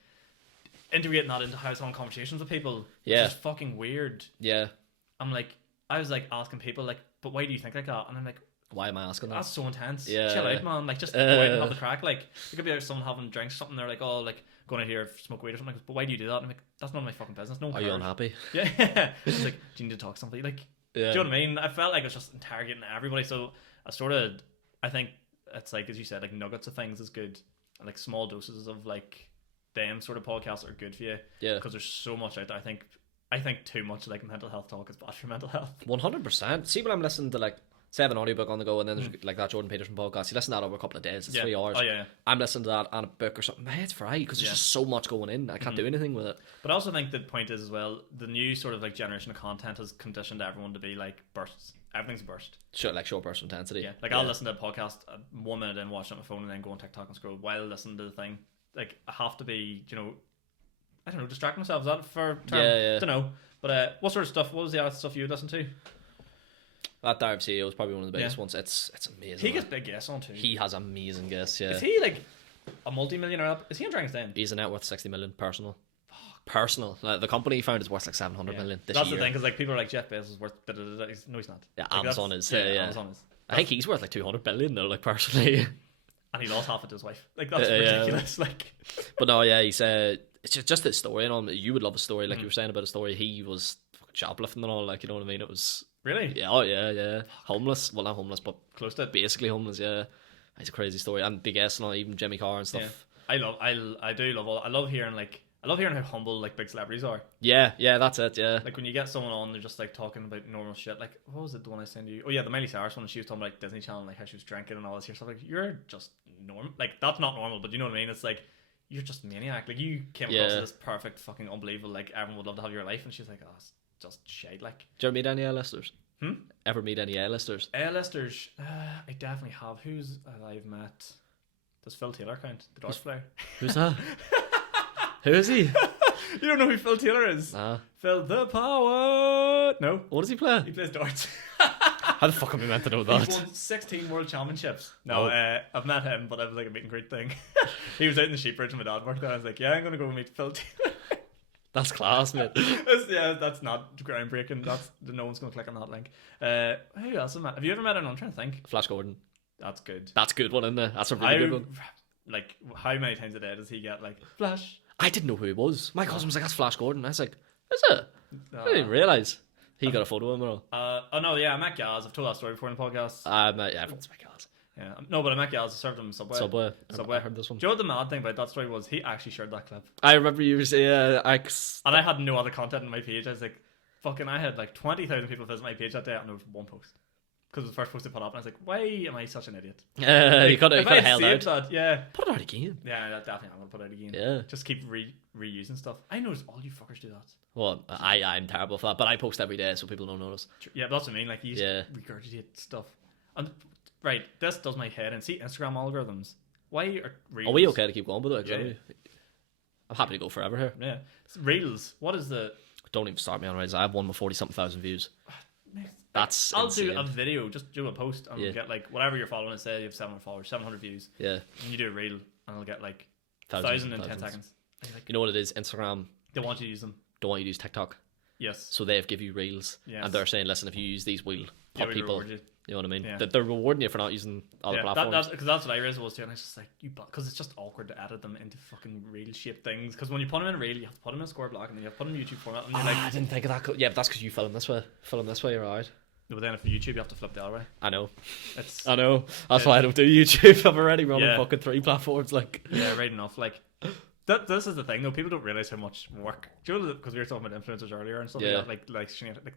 integrating that into how I was having conversations with people. Yeah, which is fucking weird. Yeah, I was like asking people like, but why do you think like that? And I'm like, why am I asking that? That's so intense. Yeah, chill out, man. Like just go out and have the crack. Like it could be like someone having drinks, something. They're like, oh, like going out here smoke weed or something. But why do you do that? And I'm like, that's none of my fucking business. No one cares. Are you unhappy? Yeah. It's like, do you need to talk to somebody? Like, do you know what I mean? I felt like I was just interrogating everybody. So I think it's like, as you said, like nuggets of things is good. And like small doses of like them sort of podcasts are good for you. Yeah. Because there's so much out there. I think too much like mental health talk is bad for mental health. 100%. See, when I'm listening to like, say I have an audiobook on the go and then there's like that Jordan Peterson podcast, you listen to that over a couple of days, it's 3 hours. Oh, yeah. I'm listening to that on a book or something, my head's fried because there's just so much going in, I can't do anything with it. But I also think the point is as well, the new sort of like generation of content has conditioned everyone to be like bursts. Everything's a burst. Sure, like short burst intensity. Yeah, like I'll listen to a podcast 1 minute and watch it on my phone and then go on TikTok and scroll while listening to the thing. Like I have to be, I don't know, distracting myself. Is that for term? Yeah. I don't know. But what sort of stuff, what was the other stuff you would listen to? That Darb CEO is probably one of the biggest ones. It's amazing. He gets big guests on too. He has amazing guests, yeah. Is he like a multi-millionaire? Is he on Dragon's Den? He's a net worth 60 million personal. Fuck. personal. Like, the company he found is worth like 700 million this That's year. the thing, because like people are like Jeff Bezos is worth. No, he's not. Yeah, Like, Amazon is. Amazon is. I think he's worth like 200 billion though. Like personally. And he lost half it to his wife. Like that's ridiculous. Like, but no, yeah, he's it's just this story and all. You would love a story, like you were saying about a story. He was shoplifting and all, like, you know what I mean. It was really, yeah, oh yeah, homeless. Well, not homeless, but close to it. basically homeless. Yeah, it's a crazy story. And Big S and all, even Jimmy Carr and stuff. Yeah. I love hearing how humble like big celebrities are. Yeah, that's it. Yeah, Like when you get someone on, they're just like talking about normal shit. Like, what was it, the one I sent you? Oh yeah, the Miley Cyrus one. She was talking about like Disney Channel, like how she was drinking and all this here stuff. Like, you're just normal. Like, that's not normal, but you know what I mean. It's like, you're just a maniac. Like, you came across as this perfect, fucking unbelievable. Like, everyone would love to have your life, and she's like, oh, it's just shite. Like, do you ever meet any A-listers? Ever meet any A-listers? A-listers, I definitely have. Who's I've met? Does Phil Taylor count? The darts player. Who's that? Who is he? You don't know who Phil Taylor is? Nah. Phil the Power. No. What does he play? He plays darts. How the fuck am I meant to know that? He's won 16 world championships. No, I've met him, but it was like a meet and greet thing. He was out in the Sheepbridge and my dad worked there. I was like, yeah, I'm gonna go meet Phil Taylor. That's class, mate. That's not groundbreaking. No one's gonna click on that link. Who else have I met? Have you ever met anyone? I'm trying to think. Flash Gordon. That's good. That's a good one, isn't it? That's a really good one. Like, how many times a day does he get like Flash? I didn't know who he was. My cousin was like, that's Flash Gordon. I was like, is it? I didn't realise. He got a photo of him and all. Oh no, yeah, I met Gaz. I've told that story before in the podcast. Yeah, everyone's met Gaz. Yeah, no, but I met Gaz. I served him Subway. I heard this one. Do you know what the mad thing about that story was? He actually shared that clip. I remember you were saying, and I had no other content on my page. I was like, fucking, I had like 20,000 people visit my page that day, and there was one post. Because it was the first post I put up, and I was like, why am I such an idiot? You could have held out. That, yeah. Put it out again. Yeah, definitely. I'm going to put it out again. Yeah. Just keep reusing stuff. I notice all you fuckers do that. Well, I'm terrible for that, but I post every day so people don't notice. Yeah, but that's what I mean. Like, you just regurgitate stuff. And, right, this does my head. And see, Instagram algorithms. Why are Reels... Are we okay to keep going with it? Yeah. I'm happy to go forever here. Yeah. Reels. What is the... Don't even start me on Reels. I have one with 40-something thousand views. That's I'll insane. do a video, just do a post, and get like whatever you're following. Say you have 700 followers, 700 views. Yeah. And you do a reel, and it'll get like 1,000 in 10 seconds. Like, you know what it is? Instagram they want you to use them. don't want you to use TikTok. Yes. So they've give you reels, and they're saying, listen, if you use these, we'll pop people. You know what I mean? Yeah. They're rewarding you for not using other platforms. Because that's what I was doing. I was just like, because it's just awkward to edit them into fucking reel shaped things. Because when you put them in a reel, you have to put them in a score block, and then you have to put them in YouTube format. And you're like, I didn't think of that. Yeah, but that's because you film this way. You're alright. But then for YouTube, you have to flip the other way. I know. I know. That's why I don't do YouTube. I'm already running fucking 3 platforms. Like, yeah, right enough. Like, this is the thing though. People don't realize how much work. Do you know, because we were talking about influencers earlier and stuff like that. Like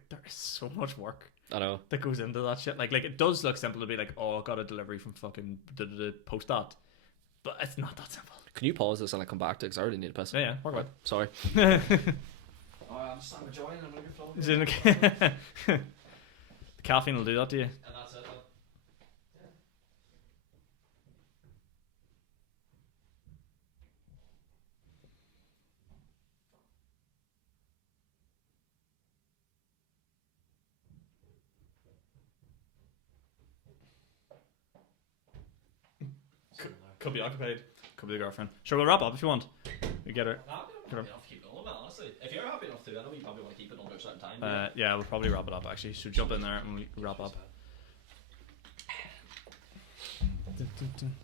there is so much work. I know that goes into that shit. Like it does look simple to be like, oh, I got a delivery from fucking post that, but it's not that simple. Can you pause this and I come back to it? Because I already need a piss. Yeah. Work Sorry. I'm just enjoying. I'm looking for the caffeine will do that to you. And that's it. Could be occupied. Could be the girlfriend. Sure, we'll wrap up if you want. We get her. I'm happy enough to keep going, man, honestly. If you're happy enough to, I know you probably want to keep it under a certain time. Yeah, we'll probably wrap it up actually. So jump in there and we'll wrap up.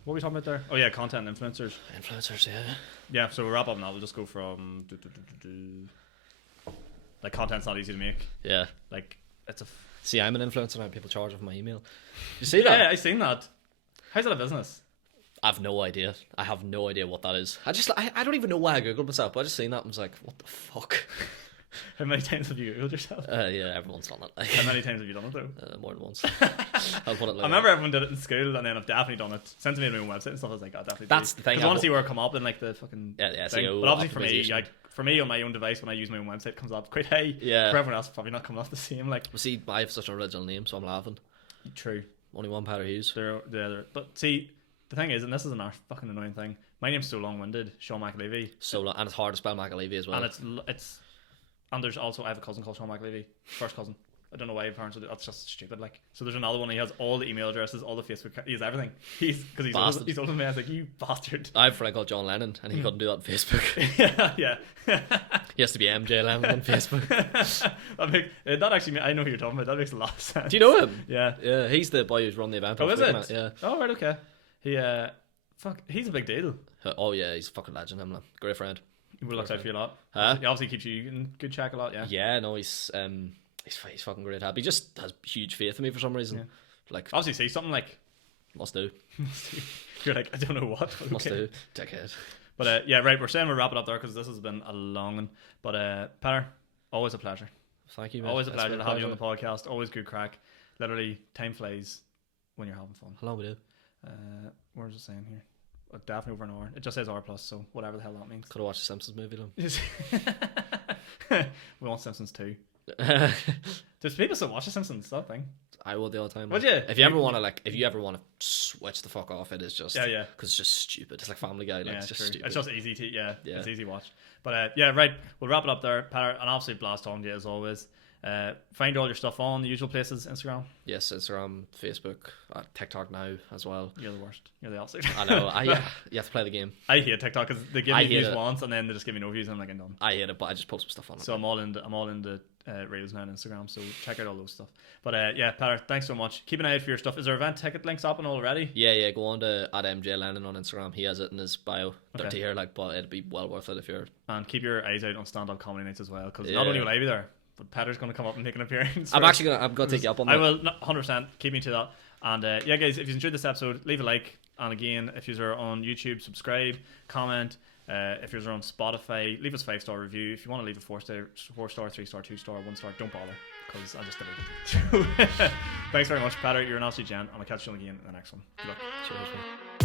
What are we talking about there? Oh yeah, content influencers. Influencers, yeah. Yeah, so we'll wrap up now. We'll just go from like content's not easy to make. Yeah. Like it's a. See, I'm an influencer now. People charge off my email. You see that? Yeah, I seen that. How's that a business? I have no idea. I have no idea what that is. I don't even know why I googled myself, but I just seen that and was like, what the fuck? How many times have you googled yourself? Yeah, everyone's done it. How many times have you done it though? More than once. I'll put it like I remember everyone did it in school, and then I've definitely done it. Since I made my own website and stuff, I was like, definitely. That's the thing. Because I want to see where it come up in like the fucking thing. SEO. But obviously for me on my own device, when I use my own website, it comes up quite high. Yeah. For everyone else, it's probably not coming off the same. Like, well, see, I have such an original name, so I'm laughing. True. Only one Peadar Hughes. But see, the thing is, and this is another fucking annoying thing. My name's so long-winded, Sean McAleavey. And it's hard to spell McAleavey as well. And and there's also I have a cousin called Sean McAleavey, first cousin. I don't know why parents would do. That's just stupid. Like, so there's another one. He has all the email addresses, all the Facebook. He has everything. He's older, he's older than me. I was like, you bastard. I have a friend called John Lennon, and he couldn't do that on Facebook. yeah. He has to be MJ Lennon on Facebook. That actually, I know who you're talking about. That makes a lot of sense. Do you know him? Yeah. Yeah, he's the boy who's run the event. Oh, is it? Yeah. Oh, right, okay. He's a big deal. Oh yeah, he's a fucking legend. Him, man. Great friend. He would look out for you a lot. Huh? He obviously keeps you in good check a lot. Yeah. Yeah, no, he's fucking great. He just has huge faith in me for some reason. Yeah. Like, obviously, say something like, must do. You're like, I don't know what. Okay. Must do. Dickhead. But yeah, right. We're saying we'll wrap it up there because this has been a long one. But Peadar, always a pleasure. Thank you, man. Always a pleasure to have you on the podcast. Always good crack. Literally, time flies when you're having fun. How long we do? Where's it saying here? Definitely over an hour. It just says R plus, so whatever the hell that means. Could have watched the Simpsons movie though. We want Simpsons 2. There's people still watch the Simpsons. That thing. I will the all time. Would you? If you ever want to switch the fuck off, it is just yeah. Because it's just stupid. It's like Family Guy. Like, it's just true. stupid. It's just easy to It's easy to watch. But yeah, right. We'll wrap it up there, Peadar. An absolute blast talking to you as always. Find all your stuff on the usual places. Instagram. Yes, Instagram, Facebook, TikTok now as well. You're the worst. You're the opposite. I know. You have to play the game. I hate TikTok because they give me views once and then they just give me no views and I'm like, I'm done. I hate it, but I just post some stuff on it. So I'm all into reels now on Instagram. So check out all those stuff. But yeah, Peadar, thanks so much. Keep an eye out for your stuff. Is there event ticket links up and already? Yeah. Go on to @MJ Lennon on Instagram. He has it in his bio. They're here, like, but it'd be well worth it if you're. And keep your eyes out on stand-up comedy nights as well, because not only will I be there, but Peadar's going to come up and make an appearance. I'm going to take you up on that. I will 100% keep me to that. And yeah, guys, if you enjoyed this episode, leave a like. And again, if you're on YouTube, subscribe, comment. If you're on Spotify, leave us 5-star review. If you want to leave a 4-star, 3-star, 2-star, 1-star, don't bother, because I just deleted it. Thanks very much, Peadar. You're an absolute gent, and I'll catch you again in the next one. Good luck. Cheers, man.